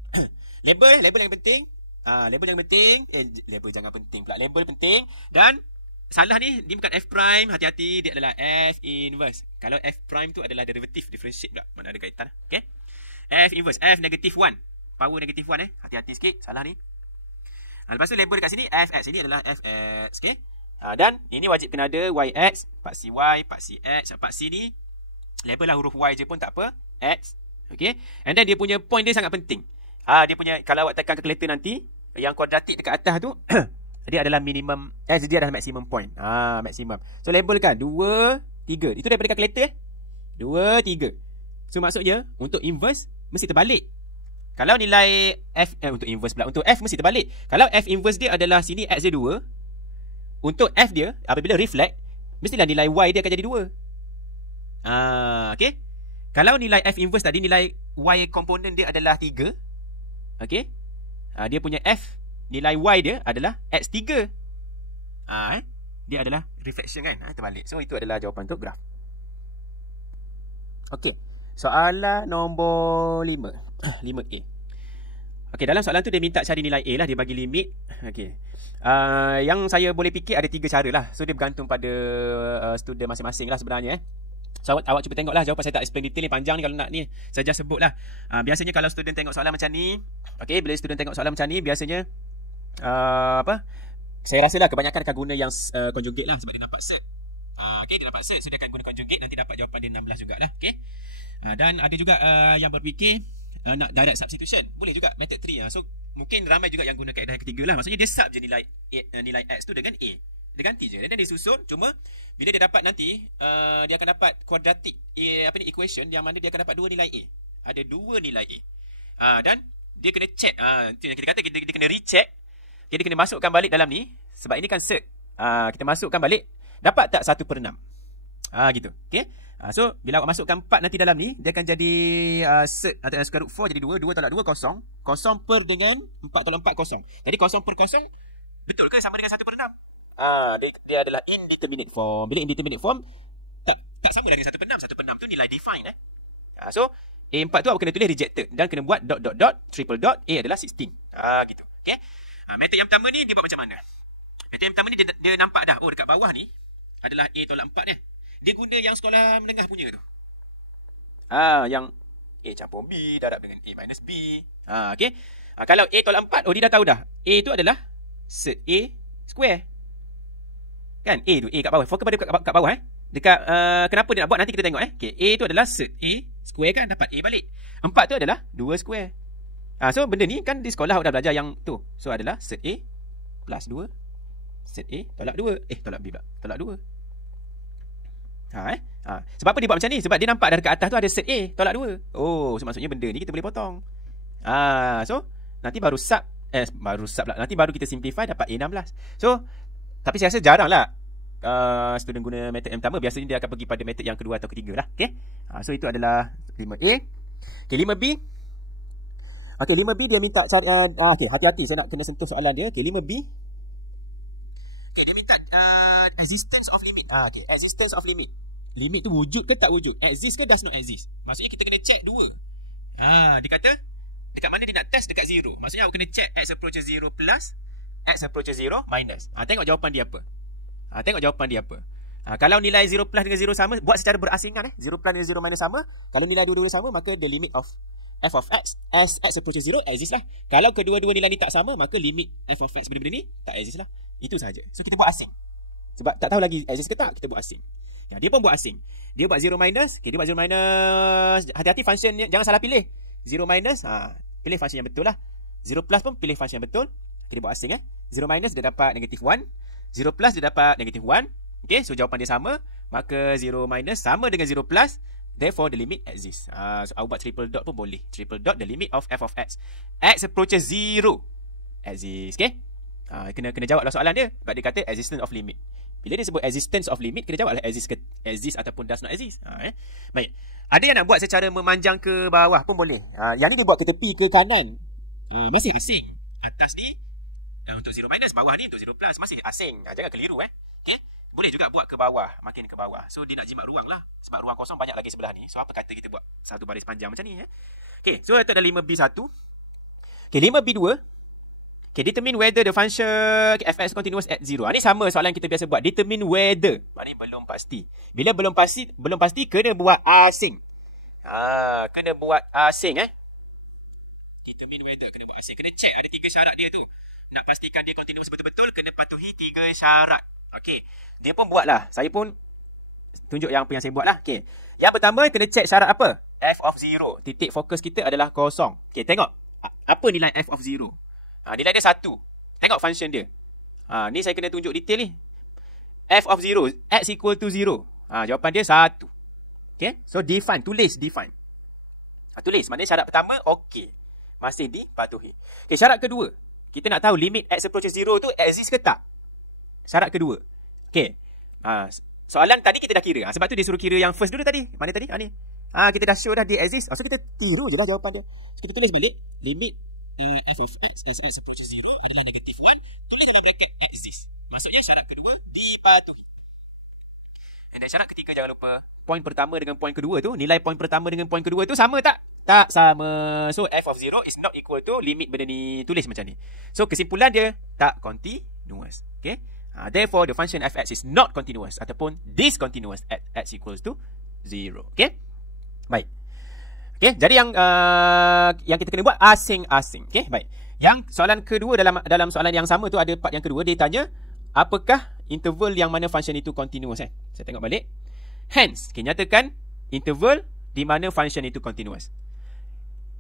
label yang penting. Label yang penting. Label jangan penting pula. Label penting. Dan salah ni, dia bukan F prime. Hati-hati, dia adalah F inverse. Kalau F prime tu adalah derivative, differentiate pula. Mana ada kaitan. Okay, F inverse. F negative 1. Power negative 1 Hati-hati sikit salah ni. Lepas tu label dekat sini fx ini adalah fx. Okay, dan ini wajib kena ada yx, part c y, part c x. Part c ni label lah huruf y je pun tak apa, x. Okay, and then dia punya point dia sangat penting. Dia punya, kalau awak tekan calculator nanti, yang kuadratik dekat atas tu dia adalah minimum, dia adalah maximum point. Maximum. So label kan 2, 3. Itu daripada calculator 2, 3. So maksudnya untuk inverse mesti terbalik. Kalau nilai F untuk inverse pula, untuk F mesti terbalik. Kalau F inverse dia adalah sini X dia 2, untuk F dia apabila reflect, mestilah nilai Y dia akan jadi 2. Okay. Kalau nilai F inverse tadi, nilai Y komponen dia adalah 3. Okay. Dia punya F, nilai Y dia adalah X3. Dia adalah reflection kan, terbalik. So itu adalah jawapan untuk graf. Okay, soalan nombor 5. 5A. Okay, dalam soalan tu dia minta cari nilai A lah. Dia bagi limit. Okay, yang saya boleh fikir ada 3 cara lah. So dia bergantung pada student masing-masing lah sebenarnya. So awak cuba tengok lah. Jawapan saya tak explain detail ni, panjang ni. Kalau nak ni saya just sebut lah. Biasanya kalau student tengok soalan macam ni, okay, bila student tengok soalan macam ni, biasanya saya rasa lah kebanyakan akan guna yang conjugate lah, sebab dia dapat cert. Okay, dia dapat cert, so dia akan guna conjugate. Nanti dapat jawapan dia 16 jugalah. Okay, dan ada juga yang berfikir nak direct substitution. Boleh juga method 3. So mungkin ramai juga yang guna kaedah yang ketiga lah. Maksudnya dia sub je nilai X tu dengan A. Dia ganti je. Dan dia susun. Cuma bila dia dapat nanti, dia akan dapat quadratic equation yang mana dia akan dapat 2 nilai A. Ada 2 nilai A. Dan dia kena check. Itu yang kita kata, dia kena recheck. Okay, dia kena masukkan balik dalam ni. Sebab ini kan cert. Kita masukkan balik. Dapat tak 1/6? Gitu. Okay. So bila awak masukkan 4 nanti dalam ni, dia akan jadi cert atau square root 4 jadi 2. 2 tolak 2 kosong. Kosong per dengan 4 tolak 4 kosong. Jadi kosong per kosong betul ke sama dengan 1/6? Dia adalah indeterminate form. Bila indeterminate form, tak sama dengan 1/6. 1/6 tu nilai define. So A4 tu awak kena tulis rejected dan kena buat dot dot dot triple dot. A adalah 16. Gitu. Okay. Metode yang pertama ni dia buat macam mana? Metode yang pertama ni dia nampak dah. Oh, dekat bawah ni adalah A tolak 4 ni. Dia guna yang sekolah menengah punya tu. Yang A campur B darab dengan A minus B. Okay. Kalau A tolak 4, dia dah tahu dah. A tu adalah cert A square. Kan? A tu, A kat bawah. Fokus pada kat bawah. Dekat, kenapa dia nak buat, nanti kita tengok. Okay, A tu adalah cert A square kan? Dapat A balik. 4 tu adalah 2 square. So benda ni kan di sekolah dah belajar yang tu. So adalah cert A plus 2. Cert A tolak 2. Tolak B pula. Tolak 2. Sebab apa dia buat macam ni? Sebab dia nampak dari kat atas tu ada cert A tolak 2. Oh, so maksudnya benda ni kita boleh potong. So nanti baru sub pula. Nanti baru kita simplify dapat A16. So tapi saya rasa jarang lah student guna metode yang pertama. Biasanya dia akan pergi pada metode yang kedua atau ketiga lah. Okay. So itu adalah 5A. Okay, 5B. Okay, 5B dia minta cari okay, hati-hati saya nak kena sentuh soalan dia. Okay, 5B. Okay, dia minta existence of limit. Okay, existence of limit. Limit tu wujud ke tak wujud? Exist ke does not exist? Maksudnya kita kena check dua. Dia kata dekat mana dia nak test? Dekat 0. Maksudnya awak kena check x approaches 0 plus x approaches 0 minus. Tengok jawapan dia apa. Kalau nilai 0 plus dengan 0 sama, buat secara berasingan 0 plus dengan 0 minus sama. Kalau nilai dua-dua sama, maka the limit of f of x as x approaches 0 exist lah. Kalau kedua-dua nilai ni tak sama, maka limit f of x benda-benda ni tak exist lah. Itu saja. So kita buat asing. Sebab tak tahu lagi exist ke tak, kita buat asing. Dia pun buat asing. Dia buat 0 minus. Okay, dia buat 0 minus. Hati-hati function ni, jangan salah pilih. 0 minus, pilih function yang betul lah. 0 plus pun pilih function yang betul. Okay, dia buat asing 0 minus dia dapat negative 1. 0 plus dia dapat negative 1. Okay, so jawapan dia sama. maka 0 minus sama dengan 0 plus. Therefore, the limit exists. So, awak buat triple dot pun boleh. Triple dot, the limit of f of x. X approaches 0. Exists. Okay? Kena jawablah soalan dia. Sebab dia kata existence of limit. Bila dia sebut existence of limit, kena jawablah exist ataupun does not exist. Baik. Ada yang nak buat secara memanjang ke bawah pun boleh. Yang ni dia buat ke tepi ke kanan. Masih asing. Atas ni untuk 0 minus, bawah ni untuk 0 plus. Masih asing. Jangan keliru. Okay? Boleh juga buat ke bawah, makin ke bawah. So, dia nak jimat ruang lah. Sebab ruang kosong banyak lagi sebelah ni. So, apa kata kita buat satu baris panjang macam ni? Okay, so itu ada 5B1. Okay, 5B2. Okay, determine whether the function f(x) continuous at 0. Ini sama soalan kita biasa buat. Determine whether. Ini belum pasti. Bila belum pasti, kena buat asing. Kena buat asing. Determine whether, kena buat asing. Kena check ada 3 syarat dia tu. Nak pastikan dia continuous betul-betul, kena patuhi 3 syarat. Okey, dia pun buat lah. Saya pun tunjuk yang apa yang saya buat lah. Okey, yang pertama kena check syarat apa? F of 0. Titik fokus kita adalah kosong. Okey, tengok. Apa nilai F of 0? Nilai dia 1. Tengok function dia. Ni saya kena tunjuk detail ni. F of 0, x equal to 0. Jawapan dia 1. Okey, so define, tulis define. Tulis, maknanya syarat pertama okey. Masih dipatuhi. Okey, syarat kedua. Kita nak tahu limit x approaches 0 tu exist ke tak? Syarat kedua. Okey. Soalan tadi kita dah kira. Sebab tu dia suruh kira yang first dulu tadi. Mana tadi? Ni. Kita dah show dah dia exist. So kita tiru je lah jawapan dia. So, kita tulis balik. Limit f of x as x approaches 0 adalah negative 1. Tulis dalam bracket exist. Maksudnya syarat kedua dipatuhi. And then syarat ketiga jangan lupa. Poin pertama dengan poin kedua tu. Nilai poin pertama dengan poin kedua tu sama tak? Tak sama. So f of 0 is not equal to limit benda ni. Tulis macam ni. So kesimpulan dia tak continuous. Okay. Therefore, the function f(x) is not continuous ataupun discontinuous at x equals to 0. Okay? Baik. Okay, jadi yang kita kena buat asing-asing. Okay, baik. Yang soalan kedua dalam soalan yang sama tu ada part yang kedua. Dia tanya, apakah interval yang mana function itu continuous? Saya tengok balik. Hence, okay, nyatakan interval di mana function itu continuous.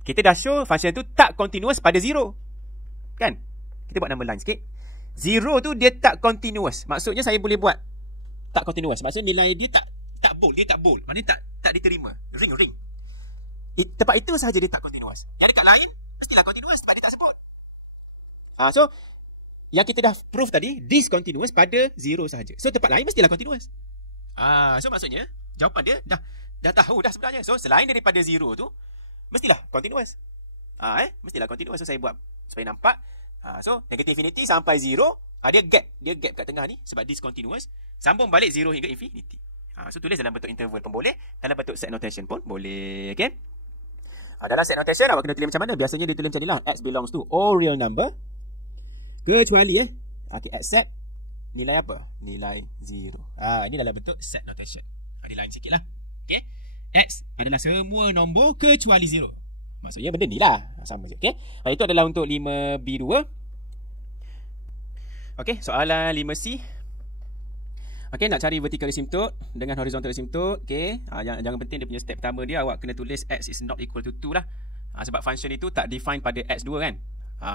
Kita dah show function itu tak continuous pada 0. Kan? Kita buat number line sikit. 0 tu dia tak continuous. Maksudnya saya boleh buat tak continuous. Maksudnya nilai dia tak bold. Dia tak bold. Maknanya tak diterima. Ring. Tempat itu sahaja dia tak continuous. Yang dekat lain mestilah continuous sebab dia tak sebut. So yang kita dah prove tadi discontinuous pada 0 sahaja. So tempat lain mestilah continuous. So maksudnya jawapan dia dah tahu dah sebenarnya. So selain daripada 0 tu mestilah continuous. Mestilah continuous. So saya buat supaya nampak. So negative infinity sampai 0, dia gap kat tengah ni sebab discontinuous. Sambung balik 0 hingga infinity. So tulis dalam bentuk interval pun boleh, dalam bentuk set notation pun boleh. Okay? Dalam set notation awak kena tulis macam mana? Biasanya dia tulis macam ni lah. X belongs to all real number kecuali okay, x set nilai apa? Nilai 0. Ini dalam bentuk set notation. Dia lain sikit lah. Okay? X adalah semua nombor kecuali 0. Maksudnya benda ni lah. Sama je. Okay? Itu adalah untuk 5B2. Okay, soalan 5C. Okay, nak cari vertical asymptote dengan horizontal asymptote. Okay, jangan penting dia punya step pertama dia. Awak kena tulis x is not equal to 2 lah. Sebab function itu tak define pada x2 kan.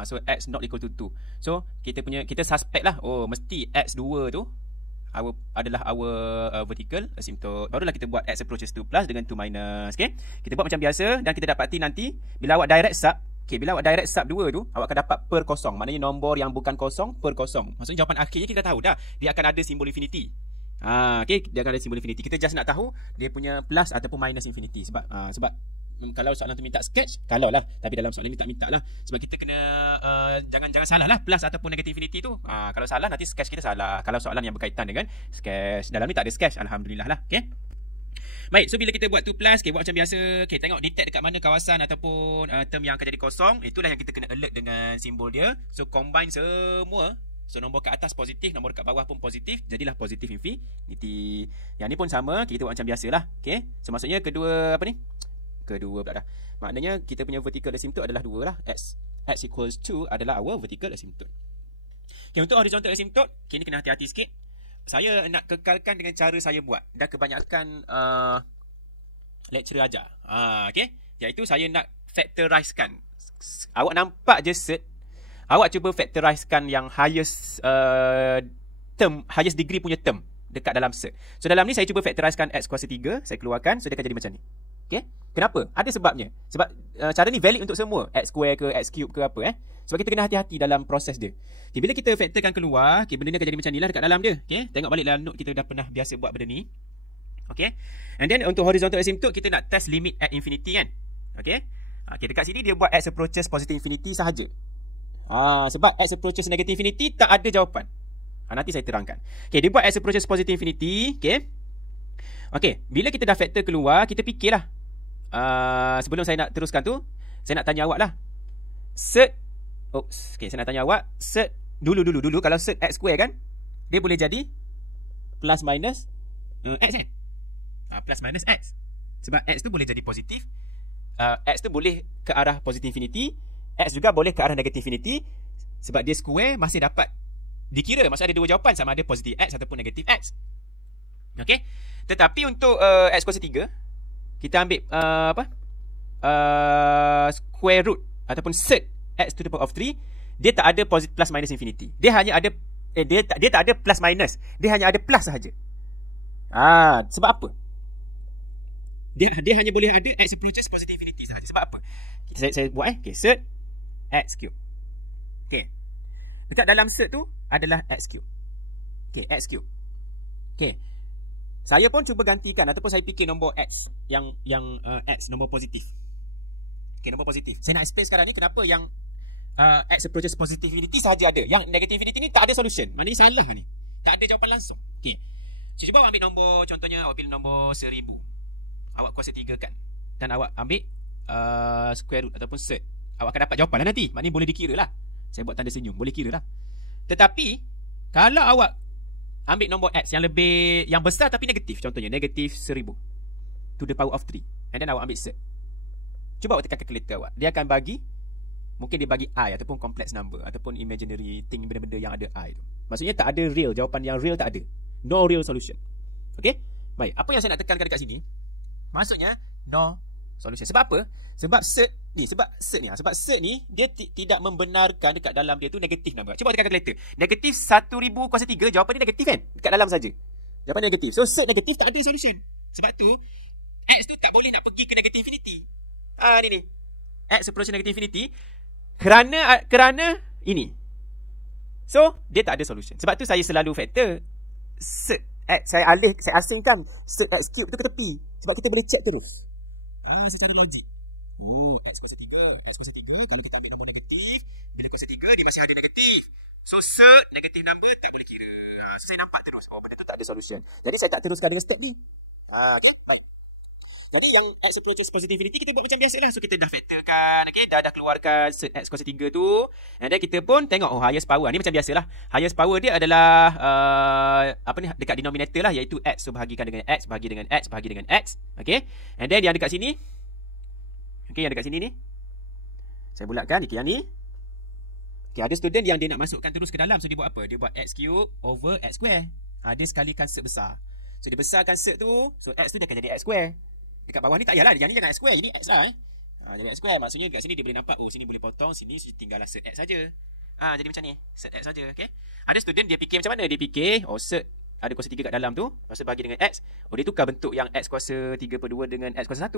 So, x not equal to 2. So, kita suspect lah. Oh, mesti x2 tu adalah our vertical asymptote. Barulah kita buat x approaches 2 plus dengan 2 minus. Okay, kita buat macam biasa dan kita dapati nanti bila awak direct sub. Okay, bila awak direct sub 2 tu, awak akan dapat per kosong. Maknanya nombor yang bukan kosong per kosong. Maksudnya jawapan akhirnya kita tahu dah. Dia akan ada simbol infinity. Okay, dia akan ada simbol infinity. Kita just nak tahu dia punya plus ataupun minus infinity. Sebab kalau soalan tu minta sketch, kalau lah. Tapi dalam soalan ni tak minta lah. Sebab kita kena jangan salah lah plus ataupun negative infinity tu. Kalau salah nanti sketch kita salah. Kalau soalan yang berkaitan dengan sketch, dalam ni tak ada sketch, alhamdulillah lah. Okay. Baik, so bila kita buat 2 plus, okay, buat macam biasa. Okay, tengok detect dekat mana kawasan ataupun term yang akan jadi kosong. Itulah yang kita kena alert dengan simbol dia. So combine semua. So nombor kat atas positif, nombor kat bawah pun positif. Jadilah positif infinity. Yang ni pun sama, kita buat macam biasalah. Okay, so maksudnya kedua pula dah. Maknanya kita punya vertical asymptote adalah 2 lah. X equals 2 adalah our vertical asymptote. Okay, untuk horizontal asymptote, okay, ni kena hati-hati sikit. Saya nak kekalkan dengan cara saya buat. Dah kebanyakan lecturer ajar. Okay, iaitu saya nak factorizekan. Awak nampak je set. Awak cuba factorizekan yang highest term, highest degree punya term. dekat dalam cert. So dalam ni saya cuba factorizekan X kuasa 3, saya keluarkan, so dia akan jadi macam ni. Okay? Kenapa? Ada sebabnya. Sebab cara ni valid untuk semua, X square ke X cube ke apa Sebab kita kena hati-hati dalam proses dia. Okay, bila kita factorkan keluar, okay, benda ni akan jadi macam ni lah dekat dalam dia. Okay? Tengok balik dalam note, kita dah pernah biasa buat benda ni. Okay? And then untuk horizontal asymptote, kita nak test limit at infinity kan. Okay? Okay, dekat sini dia buat X approaches positive infinity sahaja. Sebab X approaches negative infinity tak ada jawapan. Nanti saya terangkan. Okay, dia buat X approaches positive infinity. Okay. Okay, bila kita dah factor keluar, kita fikirlah. Sebelum saya nak teruskan tu, saya nak tanya awak lah. Cert. Okay, saya nak tanya awak. Cert. Dulu. Kalau cert X square kan, dia boleh jadi plus minus X kan? Plus minus X. Sebab X tu boleh jadi positif. X tu boleh ke arah positive infinity. X juga boleh ke arah negative infinity. Sebab dia square masih dapat dikira. Maksudnya ada dua jawapan, sama ada positif X ataupun negatif X. Okay. Tetapi untuk X kuasa 3, kita ambil square root ataupun cert X to the power of 3, dia tak ada plus minus infinity. Dia hanya ada dia tak ada plus minus. Dia hanya ada plus sahaja. Sebab apa? Dia hanya boleh ada X approaches positive infinity sahaja. Sebab apa? Saya buat okay, cert X cube. Okay. Dekat dalam cert tu adalah X cube. Okay, X cube. Okay. Saya pun cuba gantikan ataupun saya fikir nombor X yang X nombor positif. Okay, nombor positif. Saya nak explain sekarang ni kenapa yang X approaches positive infinity sahaja ada. Yang negative infinity ni tak ada solution. Maknanya salah ni. Tak ada jawapan langsung. Okay. So, cuba awak ambil nombor, contohnya awak pilih nombor 1000. Awak kuasa 3 kan. Dan awak ambil square root ataupun cert. Awak akan dapat jawapan lah nanti. Maknanya boleh dikira lah. Saya buat tanda senyum. Boleh kira lah. Tetapi, kalau awak ambil nombor X yang besar tapi negatif. Contohnya, negatif 1000 to the power of 3. And then awak ambil cert. Cuba awak tekan calculator awak. Dia akan bagi, mungkin dia bagi I ataupun complex number ataupun imaginary thing, benda-benda yang ada I tu. Maksudnya tak ada real. Jawapan yang real tak ada. No real solution. Okay? Baik. Apa yang saya nak tekankan dekat sini? Maksudnya, no solution. Sebab apa? Sebab cert ni dia tidak membenarkan dekat dalam dia tu negatif number. Cuba tekan calculator. Negatif 1000 kuasa 3, jawapan dia negatif kan? Dekat dalam saja. Jawapan negatif. So cert negatif tak ada solution. Sebab tu X tu tak boleh nak pergi ke negative infinity. Ni. X approach negative infinity kerana ini. So dia tak ada solution. Sebab tu saya selalu factor cert X, saya asingkan cert X cube tu ke tepi. Sebab kita boleh check terus. Secara logik. X kuasa 3 kalau kita ambil nombor negatif, bila kuasa 3 dia masih ada negatif. So cert negative number tak boleh kira. Saya nampak terus benda tu tak ada solution. Jadi saya tak teruskan dengan step ni. Okay, baik. Jadi yang X approaches positive infinity kita buat macam biasa lah. So kita dah factorkan, okay, dah keluarkan cert X kuasa 3 tu. And then kita pun tengok highest power. Ni macam biasalah. Highest power dia adalah dekat denominator lah, iaitu X. So bahagikan dengan X, bahagi dengan X, bahagi dengan X. Okay. And then yang dekat sini, okay, yang dekat sini ni, saya bulatkan, okay, yang ni. Okay, ada student yang dia nak masukkan terus ke dalam. So dia buat apa? Dia buat X cube over X square. Dia sekalikan cert besar. So dia besarkan cert tu, so X tu dia akan jadi X square. Dekat bawah ni tak payahlah, yang ni jangan X square, jadi X lah. Jadi X square, maksudnya dekat sini dia boleh nampak, sini boleh potong, sini tinggallah cert X saja. Jadi macam ni, cert X saja. Okay. Ada student dia fikir macam mana? Dia fikir, cert ada kuasa 3 kat dalam tu, lepas tu bagi dengan X. Dia tukar bentuk yang X kuasa 3/2 dengan X kuasa 1.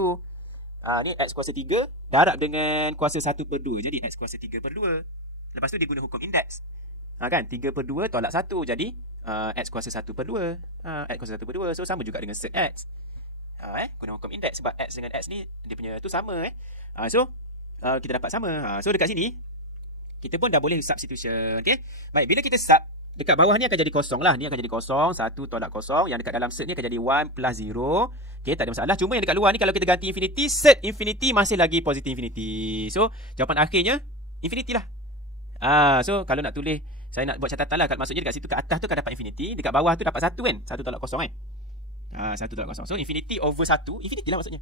Ni X kuasa 3 darab dengan kuasa 1/2. Jadi X kuasa 3/2. Lepas tu dia guna hukum indeks. Kan? 3/2 tolak 1. Jadi X kuasa 1/2. X kuasa 1/2. So sama juga dengan cert X. Guna hukum indeks. Sebab X dengan X ni dia punya tu sama. So kita dapat sama. So dekat sini kita pun dah boleh substitution. Okay? Baik, bila kita sub, dekat bawah ni akan jadi kosong lah. Ni akan jadi kosong. 1 tolak kosong. Yang dekat dalam cert ni akan jadi 1 plus 0. Okay, tak ada masalah. Cuma yang dekat luar ni kalau kita ganti infinity, cert infinity masih lagi positive infinity. So jawapan akhirnya infinity lah. So kalau nak tulis, saya nak buat catatan lah. Maksudnya dekat situ, kat atas tu kan dapat infinity, dekat bawah tu dapat 1 kan. 1 tolak kosong kan. 1 tolak kosong. So infinity over 1, infinity lah maksudnya.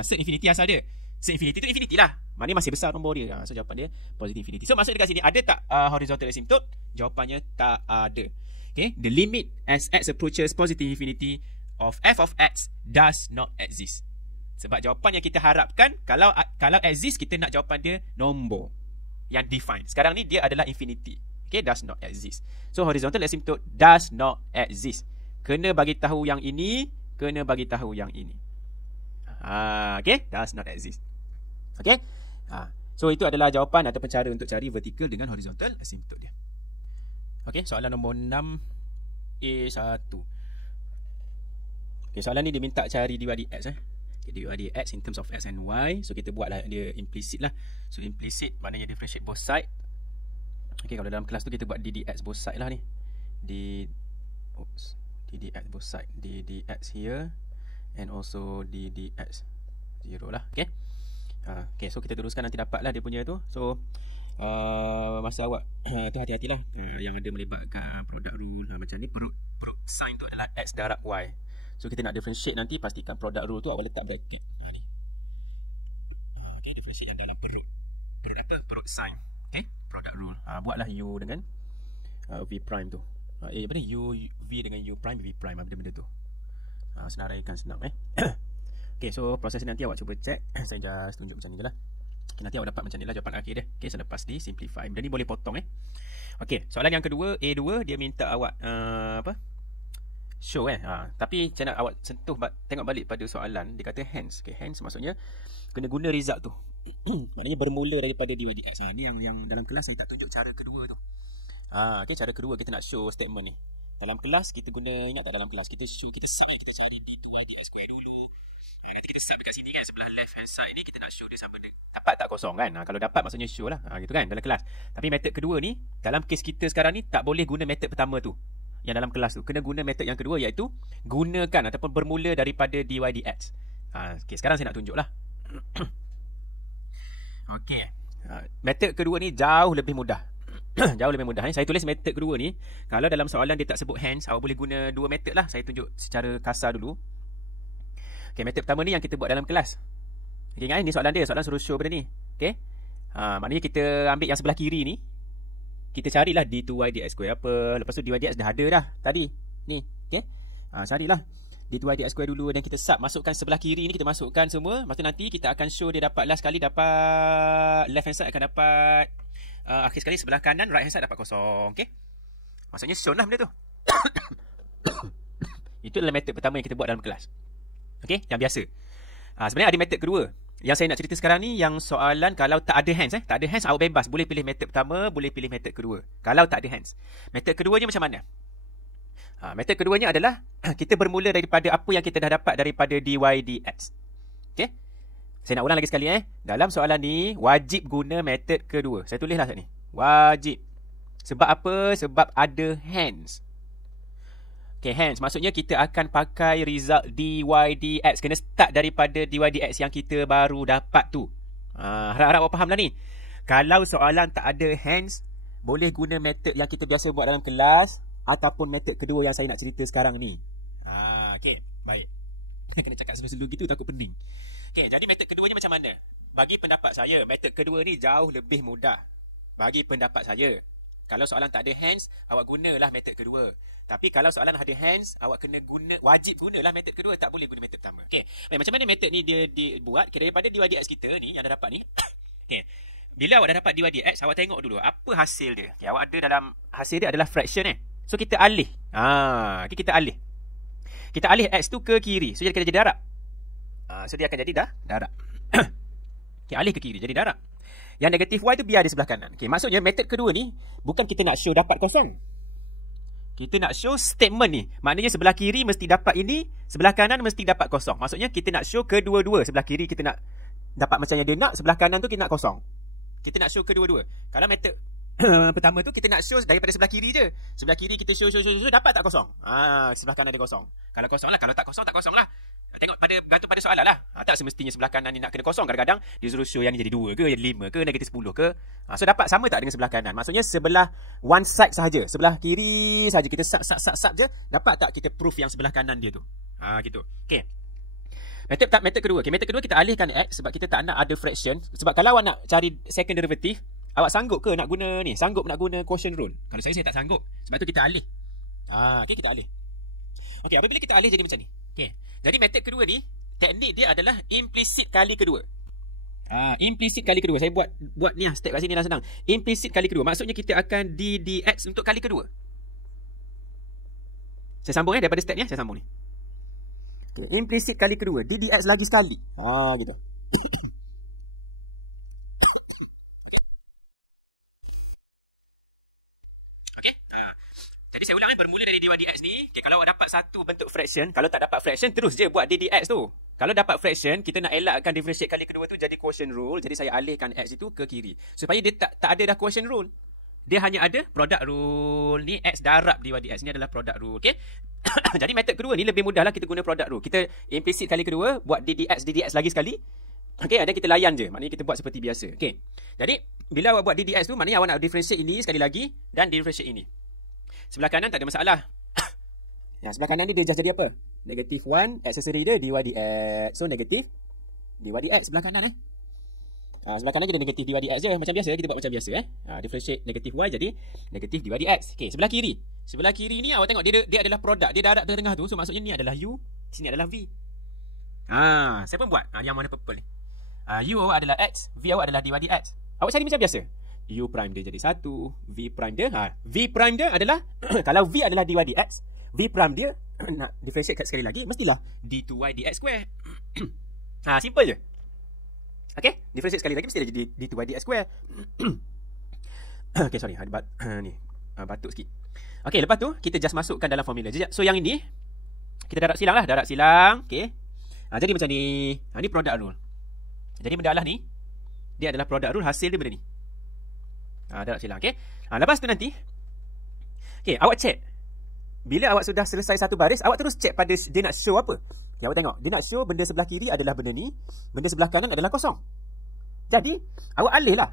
Cert infinity asal dia. Cert infinity tu infinity lah. Maknanya masih besar nombor dia. So jawapan dia positive infinity. So maksud dekat sini, ada tak horizontal asymptote? Jawapannya tak ada. Okay. The limit as X approaches positive infinity of f of X does not exist. Sebab jawapan yang kita harapkan, kalau exist, kita nak jawapan dia nombor yang define. Sekarang ni dia adalah infinity. Okay, does not exist. So horizontal asymptote does not exist. Kena bagi tahu yang ini, kena bagi tahu yang ini. Okay, does not exist. Okay. So itu adalah jawapan ataupun cara untuk cari vertical dengan horizontal asymptote dia. Okay, soalan nombor 6A1. Okay, soalan ni dia minta cari dy dx. Okay, dy dx in terms of x and y. So kita buatlah dia implicit lah. So implicit maknanya differentiate both side. Okay, kalau dalam kelas tu kita buat ddx both side lah ni. ddx both side. ddx here and also ddx 0 lah. Okay. Okay, so kita teruskan nanti dapat lah dia punya tu. So masa awak tu hati-hatilah yang ada melibatkan product rule macam ni. Perut sign tu adalah x darab y. So kita nak differentiate nanti, pastikan product rule tu awak letak bracket ni. Okay, differentiate yang dalam perut apa? Perut sign. Okay, product rule. Buatlah u dengan v prime tu. Apa ni? U v dengan u prime v prime, benda-benda tu. Senaraikan senang Okay, so proses ni nanti awak cuba check. Saya just tunjuk macam ni je lah. Okay, nanti awak dapat macam ni lah jawapan akhir dia. Okay, selepas di simplify. Benda ni boleh potong Okay, soalan yang kedua, A2, dia minta awak show tapi macam nak awak sentuh, tengok balik pada soalan. Dia kata hence. Okay, hence maksudnya kena guna result tu. Maknanya bermula daripada dy dx. Ni yang dalam kelas saya tak tunjuk cara kedua tu. Okay, cara kedua kita nak show statement ni. Dalam kelas kita guna, ingat tak dalam kelas kita sub yang kita cari d2y dx square dulu. Nanti kita sub dekat sini kan, sebelah left hand side ni kita nak show dia sama dapat tak kosong kan. Kalau dapat maksudnya show lah. Gitu kan dalam kelas. Tapi method kedua ni, dalam kes kita sekarang ni tak boleh guna method pertama tu yang dalam kelas tu. Kena guna method yang kedua, iaitu gunakan ataupun bermula daripada dy dx. Okay, sekarang saya nak tunjuk lah. Okay, method kedua ni jauh lebih mudah. Jauh lebih mudah. Saya tulis method kedua ni. Kalau dalam soalan dia tak sebut hence, awak boleh guna dua method lah. Saya tunjuk secara kasar dulu. Okay, method pertama ni yang kita buat dalam kelas. Okay, ingat ni soalan dia. Soalan suruh show benda ni. Okay. Maknanya kita ambil yang sebelah kiri ni. Kita carilah d2y dx square apa. Lepas tu dy dx dah ada dah tadi. Ni. Okay. Carilah d2y dx square dulu. Dan kita sub. Masukkan sebelah kiri ni. Kita masukkan semua. Lepas tu nanti kita akan show dia dapat last kali dapat left hand side akan dapat akhir sekali sebelah kanan right hand side dapat kosong. Okay. Maksudnya show lah benda tu. Itu adalah method pertama yang kita buat dalam kelas. Okay, yang biasa. Sebenarnya ada method kedua. Yang saya nak cerita sekarang ni, yang soalan kalau tak ada hands. Tak ada hands, awak bebas. Boleh pilih method pertama, boleh pilih method kedua. Kalau tak ada hands. Method keduanya macam mana? Method keduanya adalah, kita bermula daripada apa yang kita dah dapat daripada dy dx. Okay. Saya nak ulang lagi sekali. Dalam soalan ni, wajib guna method kedua. Saya tulislah saat ni. Wajib. Sebab apa? Sebab ada hands. Okay, hence maksudnya kita akan pakai result dy dx. Kena start daripada dy dx yang kita baru dapat tu. Harap-harap awak faham lah ni. Kalau soalan tak ada hence, boleh guna method yang kita biasa buat dalam kelas ataupun method kedua yang saya nak cerita sekarang ni. Okay, baik. Kena cakap slow-slow gitu takut pening. Okay, jadi method keduanya macam mana? Bagi pendapat saya, method kedua ni jauh lebih mudah. Bagi pendapat saya. Kalau soalan tak ada hands, awak gunalah method kedua. Tapi kalau soalan ada hands, awak kena wajib gunalah method kedua, tak boleh guna method pertama. Okey. Baik, macam mana method ni dia dibuat? Okay, daripada dy dx kita ni yang dah dapat ni. Okey. Bila awak dah dapat dy dx, awak tengok dulu apa hasil dia. Okay, awak ada dalam hasil dia adalah fraction So kita alih. Okay, kita alih. Kita alih x tu ke kiri. So dia akan jadi darab. So dia akan jadi darab. Okay, alih ke kiri jadi darab. Yang negatif y tu biar di sebelah kanan. Okay, maksudnya method kedua ni bukan kita nak show dapat kosong. Kita nak show statement ni. Maknanya sebelah kiri mesti dapat ini, sebelah kanan mesti dapat kosong. Maksudnya kita nak show kedua-dua. Sebelah kiri kita nak dapat macam yang dia nak, sebelah kanan tu kita nak kosong. Kita nak show kedua-dua. Kalau method pertama tu kita nak show daripada sebelah kiri je. Sebelah kiri kita show dapat tak kosong? Sebelah kanan dia kosong. Kalau kosong lah, kalau tak kosong lah. Tengok gantung pada soalan lah. Tak semestinya sebelah kanan ni nak kena kosong. Kadang-kadang dia suruh show yang ni jadi 2 ke, jadi 5 ke, negatif 10 ke. So dapat sama tak dengan sebelah kanan? Maksudnya sebelah one side sahaja. Sebelah kiri sahaja. Kita sub je. Dapat tak kita proof yang sebelah kanan dia tu? Gitu. Okay. Method kedua. Okay, method kedua kita alihkan x sebab kita tak nak ada fraction. Sebab kalau awak nak cari second derivative, awak sanggup ke nak guna ni? Sanggup nak guna quotient rule? Kalau saya tak sanggup. Sebab tu kita alih. Okay, kita alih. Okay, apabila kita alih jadi macam ni. Okay. Jadi method kedua ni, teknik dia adalah implicit kali kedua. Implicit kali kedua. Saya buat ni lah, step kat sini lah senang. Implicit kali kedua. Maksudnya kita akan ddx untuk kali kedua. Saya sambung daripada step ni, saya sambung ni. Okay. Implicit kali kedua, ddx lagi sekali. Gitu. Okey. Jadi saya ulang bermula dari dy dx ni. Okay, kalau dapat satu bentuk fraction, kalau tak dapat fraction terus je buat ddx tu. Kalau dapat fraction, kita nak elakkan differentiate kali kedua tu jadi quotient rule. Jadi saya alihkan x itu ke kiri. Supaya dia tak ada dah quotient rule. Dia hanya ada product rule. Ni x darab dy dx. Ni adalah product rule. Okay? Jadi method kedua ni lebih mudah lah kita guna product rule. Kita implicit kali kedua, buat ddx lagi sekali. Okay, dan kita layan je. Maknanya kita buat seperti biasa. Okay. Jadi, bila awak buat ddx tu, maknanya awak nak differentiate ini sekali lagi dan differentiate ini. Sebelah kanan tak ada masalah. Sebelah kanan ni dia just jadi apa? Negative 1, accessory dia dy dx. So, negative dy dx sebelah kanan sebelah kanan jadi negative dy dx je. Macam biasa, kita buat macam biasa differentiate negative y jadi negative dy dx. Okay, sebelah kiri. Sebelah kiri ni awak tengok dia adalah produk. Dia darab tengah-tengah tu. So, maksudnya ni adalah u, sini adalah v. Saya pun buat yang mana purple ni. U awak adalah x, v awak adalah dy dx. Awak cari macam biasa. U prime dia jadi 1, v prime dia v prime dia adalah kalau v adalah dy dx, v prime dia nak differentiate sekali lagi mestilah d2y dx square. Simple je. Okey, differentiate sekali lagi mesti jadi d2y dx square. Okey, sorry, ada batuk sikit. Okey, lepas tu kita just masukkan dalam formula. So yang ini kita darab silang lah, darab silang. Okey. Jadi macam ni. Ni product rule. Jadi benda lah ni dia adalah product rule, hasil dia benda ni. Darab silang. Okey. Lepas tu nanti awak check. Bila awak sudah selesai satu baris, awak terus check pada dia nak show apa. Awak tengok, dia nak show benda sebelah kiri adalah benda ni, benda sebelah kanan adalah kosong. Jadi, awak alih lah.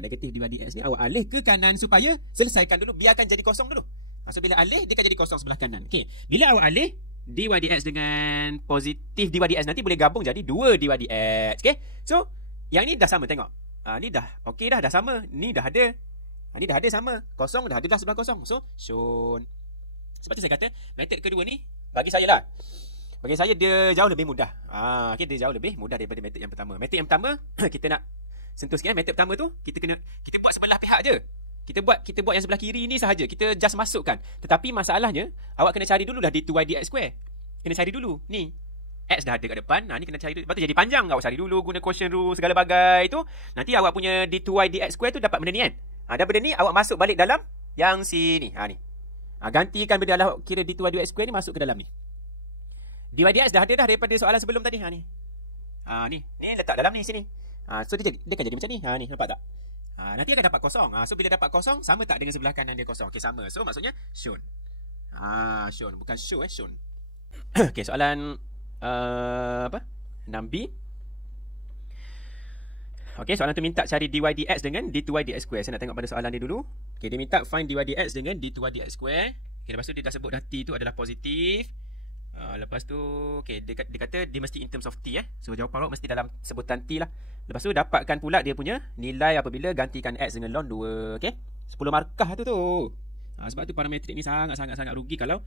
Negatif dy dx ni awak alih ke kanan supaya selesaikan dulu, biarkan jadi kosong dulu. So bila alih dia akan jadi kosong sebelah kanan. Okey. Bila awak alih dy dx dengan positif dy dx nanti boleh gabung jadi 2 dy dx. Okey. So, yang ni dah sama tengok. Ni dah okey dah sama. Ni dah ada. Ni dah ada sama. Kosong dah ada dah sebelah kosong. So, shown. Sebab tu saya kata, metod kedua ni bagi saya lah. Bagi saya dia jauh lebih mudah. Okey, dia jauh lebih mudah daripada metod yang pertama. Metod yang pertama kita nak sentuh sikit. Metod pertama tu kita buat sebelah pihak je. Kita buat yang sebelah kiri ni sahaja. Kita just masukkan. Tetapi masalahnya awak kena cari dulu dah d2y dx square. Kena cari dulu. Ni x dah ada kat depan. Ni kena cari dulu. Lepas tu jadi panjang. Awak cari dulu guna quotient rule segala bagai tu. Nanti awak punya d2y dx square tu dapat benda ni kan. Dan benda ni awak masuk balik dalam yang sini. Ni. Gantikan benda lah kira d2y dx square ni masuk ke dalam ni. dy dx dah ada dah daripada soalan sebelum tadi. Ni letak dalam ni sini. So dia akan jadi macam ni. Ni nampak tak? Nanti akan dapat kosong. So bila dapat kosong sama tak dengan sebelah kanan dia kosong? Okey, sama. So maksudnya shown. Shown bukan show shown. Okey, soalan 6B. Okey, soalan tu minta cari dy dx dengan d2y dx square. Saya nak tengok pada soalan dia dulu. Okey, dia minta find dy dx dengan d2y dx square. Okey, lepas tu dia dah sebut dah t tu adalah positif. Lepas tu okey, dia kata dia mesti in terms of t So jawapan awak mesti dalam sebutan t lah. Lepas tu dapatkan pula dia punya nilai apabila gantikan x dengan ln 2. Okey. 10 markah tu. Sebab tu parametrik ni sangat rugi kalau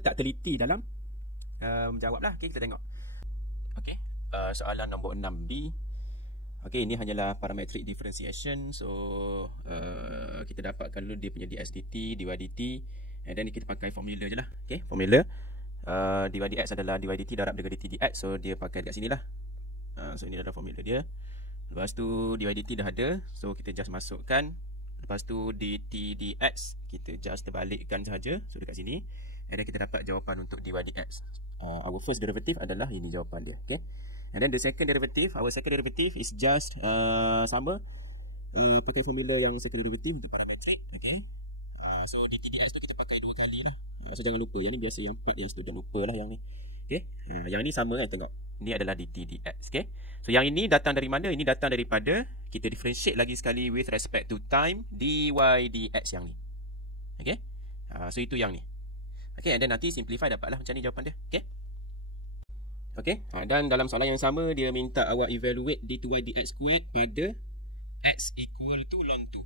tak teliti dalam menjawab lah. Okey, kita tengok. Okey, soalan nombor 6B. Okey, ini hanyalah parametric differentiation. So kita dapatkan dulu dia punya dx dt, dy dt. And then kita pakai formula je lah. Okay, formula dy dx adalah dy dt darab dengan dt dx. So dia pakai dekat sini lah. So ini adalah formula dia. Lepas tu dy dt dah ada. So kita just masukkan. Lepas tu dt dx kita just terbalikkan sahaja. So dekat sini. And then kita dapat jawapan untuk dy dx. Our first derivative adalah ini jawapan dia. Okay. And then the second derivative, our second derivative is just sama. Pakai formula yang second derivative untuk parametrik. Okay. So dt dx tu kita pakai 2 kali lah. So jangan lupa, yang ni biasa yang 4 yang student lupa lah yang ni. Okay. Yang ni sama kan, tengok. Ini adalah dt dx. Okay. So yang ini datang dari mana? Ini datang daripada kita differentiate lagi sekali with respect to time dy dx yang ni. Okay. So itu yang ni. Okay, and then nanti simplify dapatlah macam ni jawapan dia. Okay. Okay. Dan dalam soalan yang sama dia minta awak evaluate d2y dx squared pada x equal to ln 2.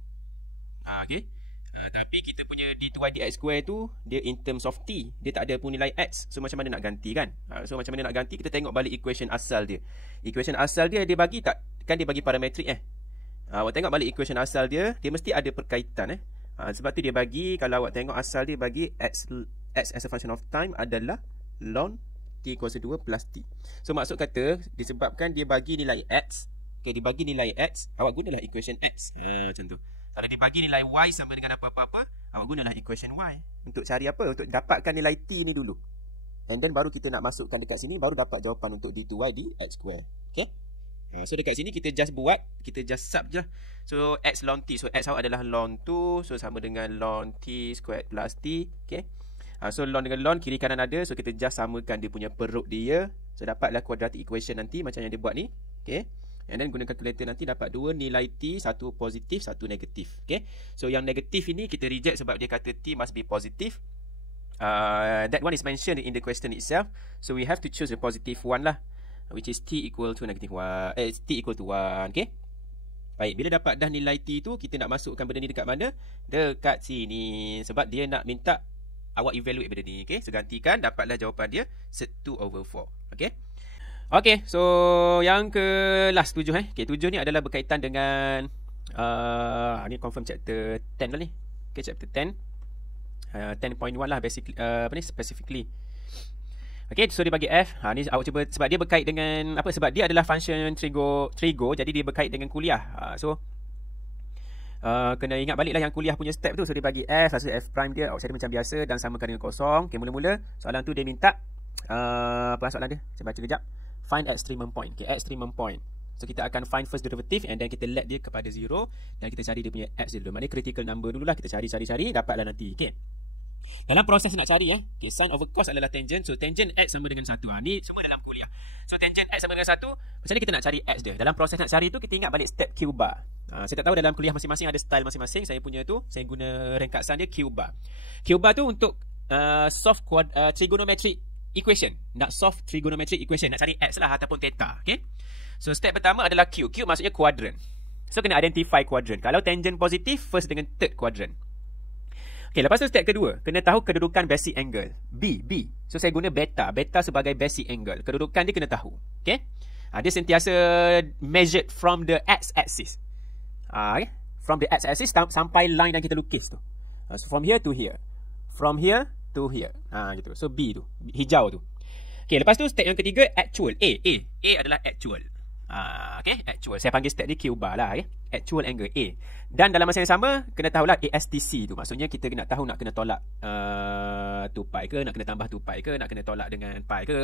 Okay. Tapi kita punya d2y dx square tu dia in terms of t, dia tak ada pun nilai x. So macam mana nak ganti kan? So macam mana nak ganti, kita tengok balik equation asal dia. Equation asal dia bagi tak? Kan dia bagi parametrik awak tengok balik equation asal dia mesti ada perkaitan sebab tu dia bagi, kalau awak tengok asal dia bagi x as a function of time adalah ln t equals 2 plus t. So maksud kata disebabkan dia bagi nilai x, dia bagi nilai x, awak gunalah equation x. Macam tu. Kalau dibagi nilai y sama dengan apa-apa, awak gunalah equation y. Untuk cari apa? Untuk dapatkan nilai t ni dulu. And then baru kita nak masukkan dekat sini, baru dapat jawapan untuk d2y dx square. Okay? So dekat sini kita just sub je lah. So x ln t. So x awak adalah ln 2. So sama dengan ln t squared plus t. Okay? So ln dengan ln, kiri kanan ada. So kita just samakan dia punya perut dia. So dapatlah quadratic equation nanti macam yang dia buat ni. Okay? And then guna calculator nanti dapat dua nilai t, satu positif, satu negatif. Okay? So yang negatif ini kita reject sebab dia kata t must be positive. That one is mentioned in the question itself. So we have to choose the positive one lah, which is t equal to negative 1. T equal to 1. Okay? Baik, bila dapat dah nilai t tu, kita nak masukkan benda ni dekat mana? Dekat sini. Sebab dia nak minta awak evaluate benda ni. Okay? So gantikan, dapatlah jawapan dia 2/4. Okay? Okay, so yang ke last 7 Okay, 7 ni adalah berkaitan dengan ni confirm chapter 10 lah ni. Okay, chapter 10. 10.1 lah basically, specifically. Okay, so dia bagi F. Ni awak cuba, sebab dia berkait dengan apa? Sebab dia adalah function trigo, jadi dia berkait dengan kuliah. Kena ingat balik lah yang kuliah punya step tu. So dia bagi F, hasil F prime dia awak cari macam biasa dan samakan dengan kosong. Okay, mula-mula soalan tu dia minta apa soalan dia? Saya baca kejap. Find extremum point. Okay, extremum point. So kita akan find first derivative and then kita let dia kepada 0 dan kita cari dia punya x dulu. Maknanya critical number dululah, kita cari dapatlah nanti. Okay. Dalam proses nak cari okay, sin over cos adalah tangent. So tangent x sama dengan 1. Ni semua dalam kuliah. So tangent x sama dengan 1. Macam ni kita nak cari x dia. Dalam proses nak cari tu kita ingat balik step Q bar. Saya tak tahu dalam kuliah masing-masing ada style masing-masing. Saya punya tu saya guna ringkasan dia Q bar. Q bar tu untuk solve trigonometric equation. Nak solve trigonometric equation, nak cari x lah ataupun theta. Okay. So step pertama adalah Q. Q maksudnya quadrant. So kena identify quadrant. Kalau tangent positif, first dengan third quadrant. Okay, lepas tu step kedua, kena tahu kedudukan basic angle. B. So saya guna beta. Beta sebagai basic angle. Kedudukan dia kena tahu. Okay. Dia sentiasa measured from the x-axis. Okay. From the x-axis sampai line yang kita lukis tu. So from here to here. From here to here. Gitu. So B tu, hijau tu. Okay, lepas tu step yang ketiga, actual. A adalah actual. Okay, actual. Saya panggil step ni Q bar lah. Okay? Actual angle A. Dan dalam masa yang sama, kena tahulah ASTC tu. Maksudnya kita nak tahu nak kena tolak 2π ke, nak kena tambah 2π ke, nak kena tolak dengan π ke,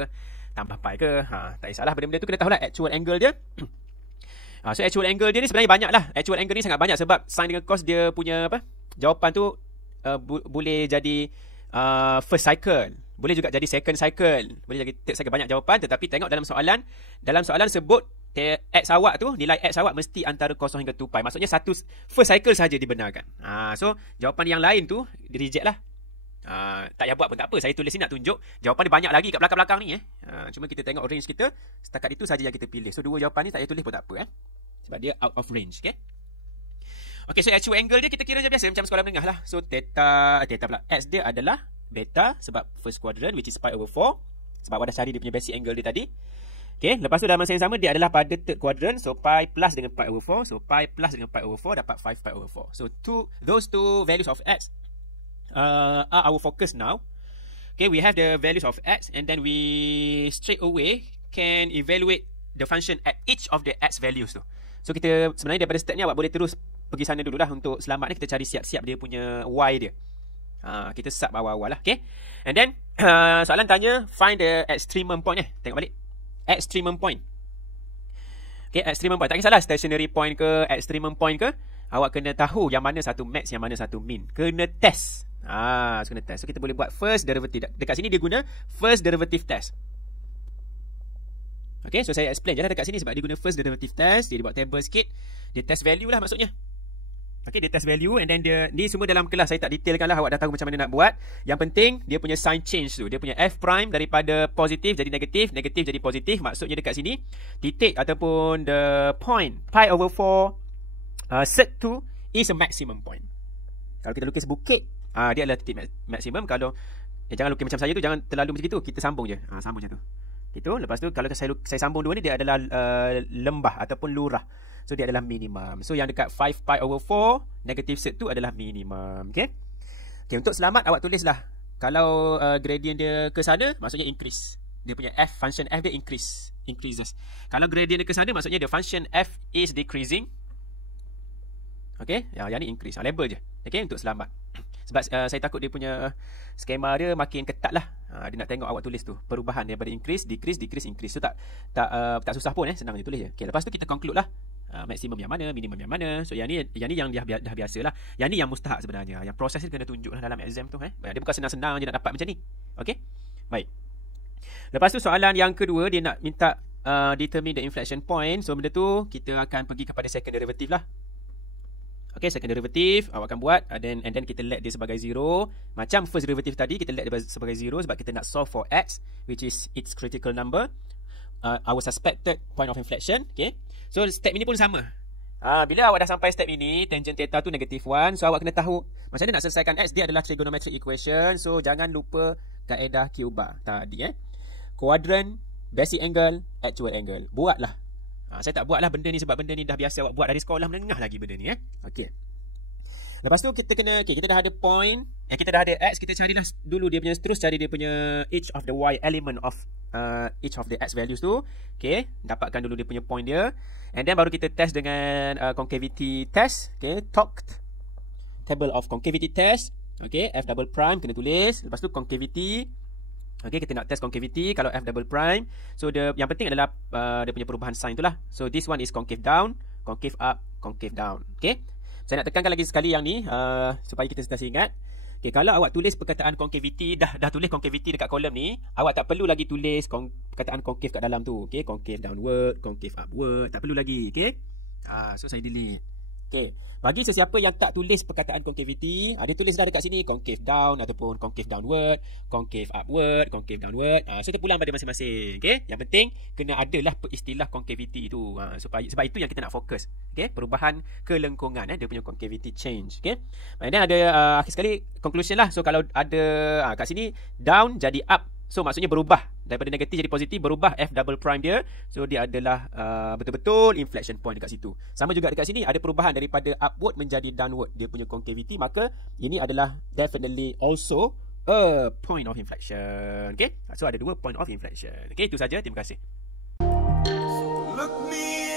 tambah π ke. Tak kisahlah, benda-benda tu kena tahulah actual angle dia. So actual angle dia ni sebenarnya banyak lah. Actual angle ni sangat banyak sebab sin dengan cos dia punya apa? Jawapan tu boleh jadi first cycle, boleh juga jadi second cycle, boleh jadi third cycle, banyak jawapan. Tetapi tengok dalam soalan sebut x awak tu, nilai x awak mesti antara 0 hingga 2π. Maksudnya satu first cycle saja dibenarkan. So jawapan yang lain tu di reject lah. Tak payah buat pun tak apa. Saya tulis ni nak tunjuk jawapan dia banyak lagi kat belakang-belakang ni. Cuma kita tengok range kita, setakat itu saja yang kita pilih. So dua jawapan ni tak payah tulis pun tak apa sebab dia out of range. Okay, so actual angle dia kita kira je biasa macam sekolah menengah lah. So theta pula, x dia adalah beta sebab first quadrant, which is π/4. Sebab awak dah cari dia punya basic angle dia tadi. Okay, lepas tu dalam masa yang sama dia adalah pada third quadrant. So π plus dengan π/4. So π plus dengan π/4 dapat 5π/4. So those two values of x are our focus now. Okay, we have the values of x and then we straight away can evaluate the function at each of the x values tu. So kita sebenarnya daripada step ni awak boleh terus pergi sana dulu lah. Untuk selamat ni kita cari siap-siap dia punya y dia. Kita sub awal-awal lah. Okay. And then soalan tanya find the extremum point. Tengok balik. Extremum point. Okay, extremum point. Tak kisahlah stationary point ke, extremum point ke. Awak kena tahu yang mana satu max, yang mana satu min. Kena test. So kena test. So kita boleh buat first derivative. Dekat sini dia guna first derivative test. Okay, so saya explain je lah dekat sini sebab dia guna first derivative test. Dia buat table sikit. Dia test value lah maksudnya. Okay, dia test value and then dia, ni semua dalam kelas saya tak detailkan lah. Awak dah tahu macam mana nak buat. Yang penting dia punya sign change tu. Dia punya f prime daripada positif jadi negatif, negatif jadi positif. Maksudnya dekat sini titik ataupun the point π/4 set 2 is a maximum point. Kalau kita lukis bukit, dia adalah titik maksimum. Kalau jangan lukis macam saya tu, jangan terlalu macam itu. Kita sambung je. Sambung macam tu. Gitu. Lepas tu kalau saya sambung dua ni, dia adalah lembah ataupun lurah. So dia adalah minimum. So yang dekat 5 pi over 4 negative set tu adalah minimum. Okay. Untuk selamat awak tulislah. Kalau gradient dia ke sana, maksudnya increase. Dia punya f, function f dia increases. Kalau gradient dia ke sana, maksudnya the function f is decreasing. Okay, yang ni increase. Label je. Okay, untuk selamat. Sebab saya takut dia punya skema dia makin ketat lah. Dia nak tengok awak tulis tu perubahan daripada increase, decrease, increase. So tak susah pun, senang je tulis je. Okay, lepas tu kita conclude lah. Maksimum yang mana, minimum yang mana. So yang ni yang dah biasa lah. Yang ni yang mustahak sebenarnya. Yang proses ni kena tunjuk lah dalam exam tu. Dia bukan senang-senang je nak dapat macam ni. Okay, baik. Lepas tu soalan yang kedua, dia nak minta determine the inflection point. So benda tu kita akan pergi kepada second derivative lah. Okay, second derivative awak akan buat and then kita let dia sebagai 0. Macam first derivative tadi, kita let dia sebagai 0 sebab kita nak solve for x, which is its critical number, our suspected point of inflection. Okay, so step ini pun sama. Bila awak dah sampai step ini, tangent theta tu negative 1. So awak kena tahu macam mana nak selesaikan x. Dia adalah trigonometric equation. So jangan lupa kaedah Q-bar tadi. Quadrant, basic angle, actual angle. Buatlah. Saya tak buatlah benda ni sebab benda ni dah biasa awak buat dari sekolah menengah lagi benda ni. Okey. Lepas tu kita kena, kita dah ada point, kita dah ada x, kita carilah dulu dia punya, terus cari dia punya each of the y element of each of the x values tu. Okey, dapatkan dulu dia punya point dia. And then baru kita test dengan concavity test. Okey, table of concavity test. Okey, f double prime kena tulis. Lepas tu concavity. Okay, kita nak test concavity kalau f double prime. So yang penting adalah dia punya perubahan sign tu lah. So this one is concave down, concave up, concave down. Okay, saya nak tekankan lagi sekali yang ni supaya kita sentiasa ingat. Okay, kalau awak tulis perkataan concavity, dah tulis concavity dekat kolom ni, awak tak perlu lagi tulis perkataan concave kat dalam tu. Okay, concave downward, concave upward, tak perlu lagi. Okay, so saya delete. Okay, bagi sesiapa yang tak tulis perkataan concavity, dia tulis dah dekat sini concave down ataupun concave downward, concave upward, concave downward. So terpulang pada masing-masing. Okay, yang penting kena adalah istilah concavity itu. Sebab itu yang kita nak fokus. Okay, perubahan kelengkungan, dia punya concavity change. Okay, and then ada akhir sekali conclusion lah. So kalau ada kat sini down jadi up, so maksudnya berubah daripada negatif jadi positif, berubah f double prime dia. So dia adalah betul-betul inflection point dekat situ. Sama juga dekat sini ada perubahan daripada upward menjadi downward dia punya concavity, maka ini adalah definitely also a point of inflection. Okay, so ada 2 point of inflection. Okay, itu saja. Terima kasih. Look me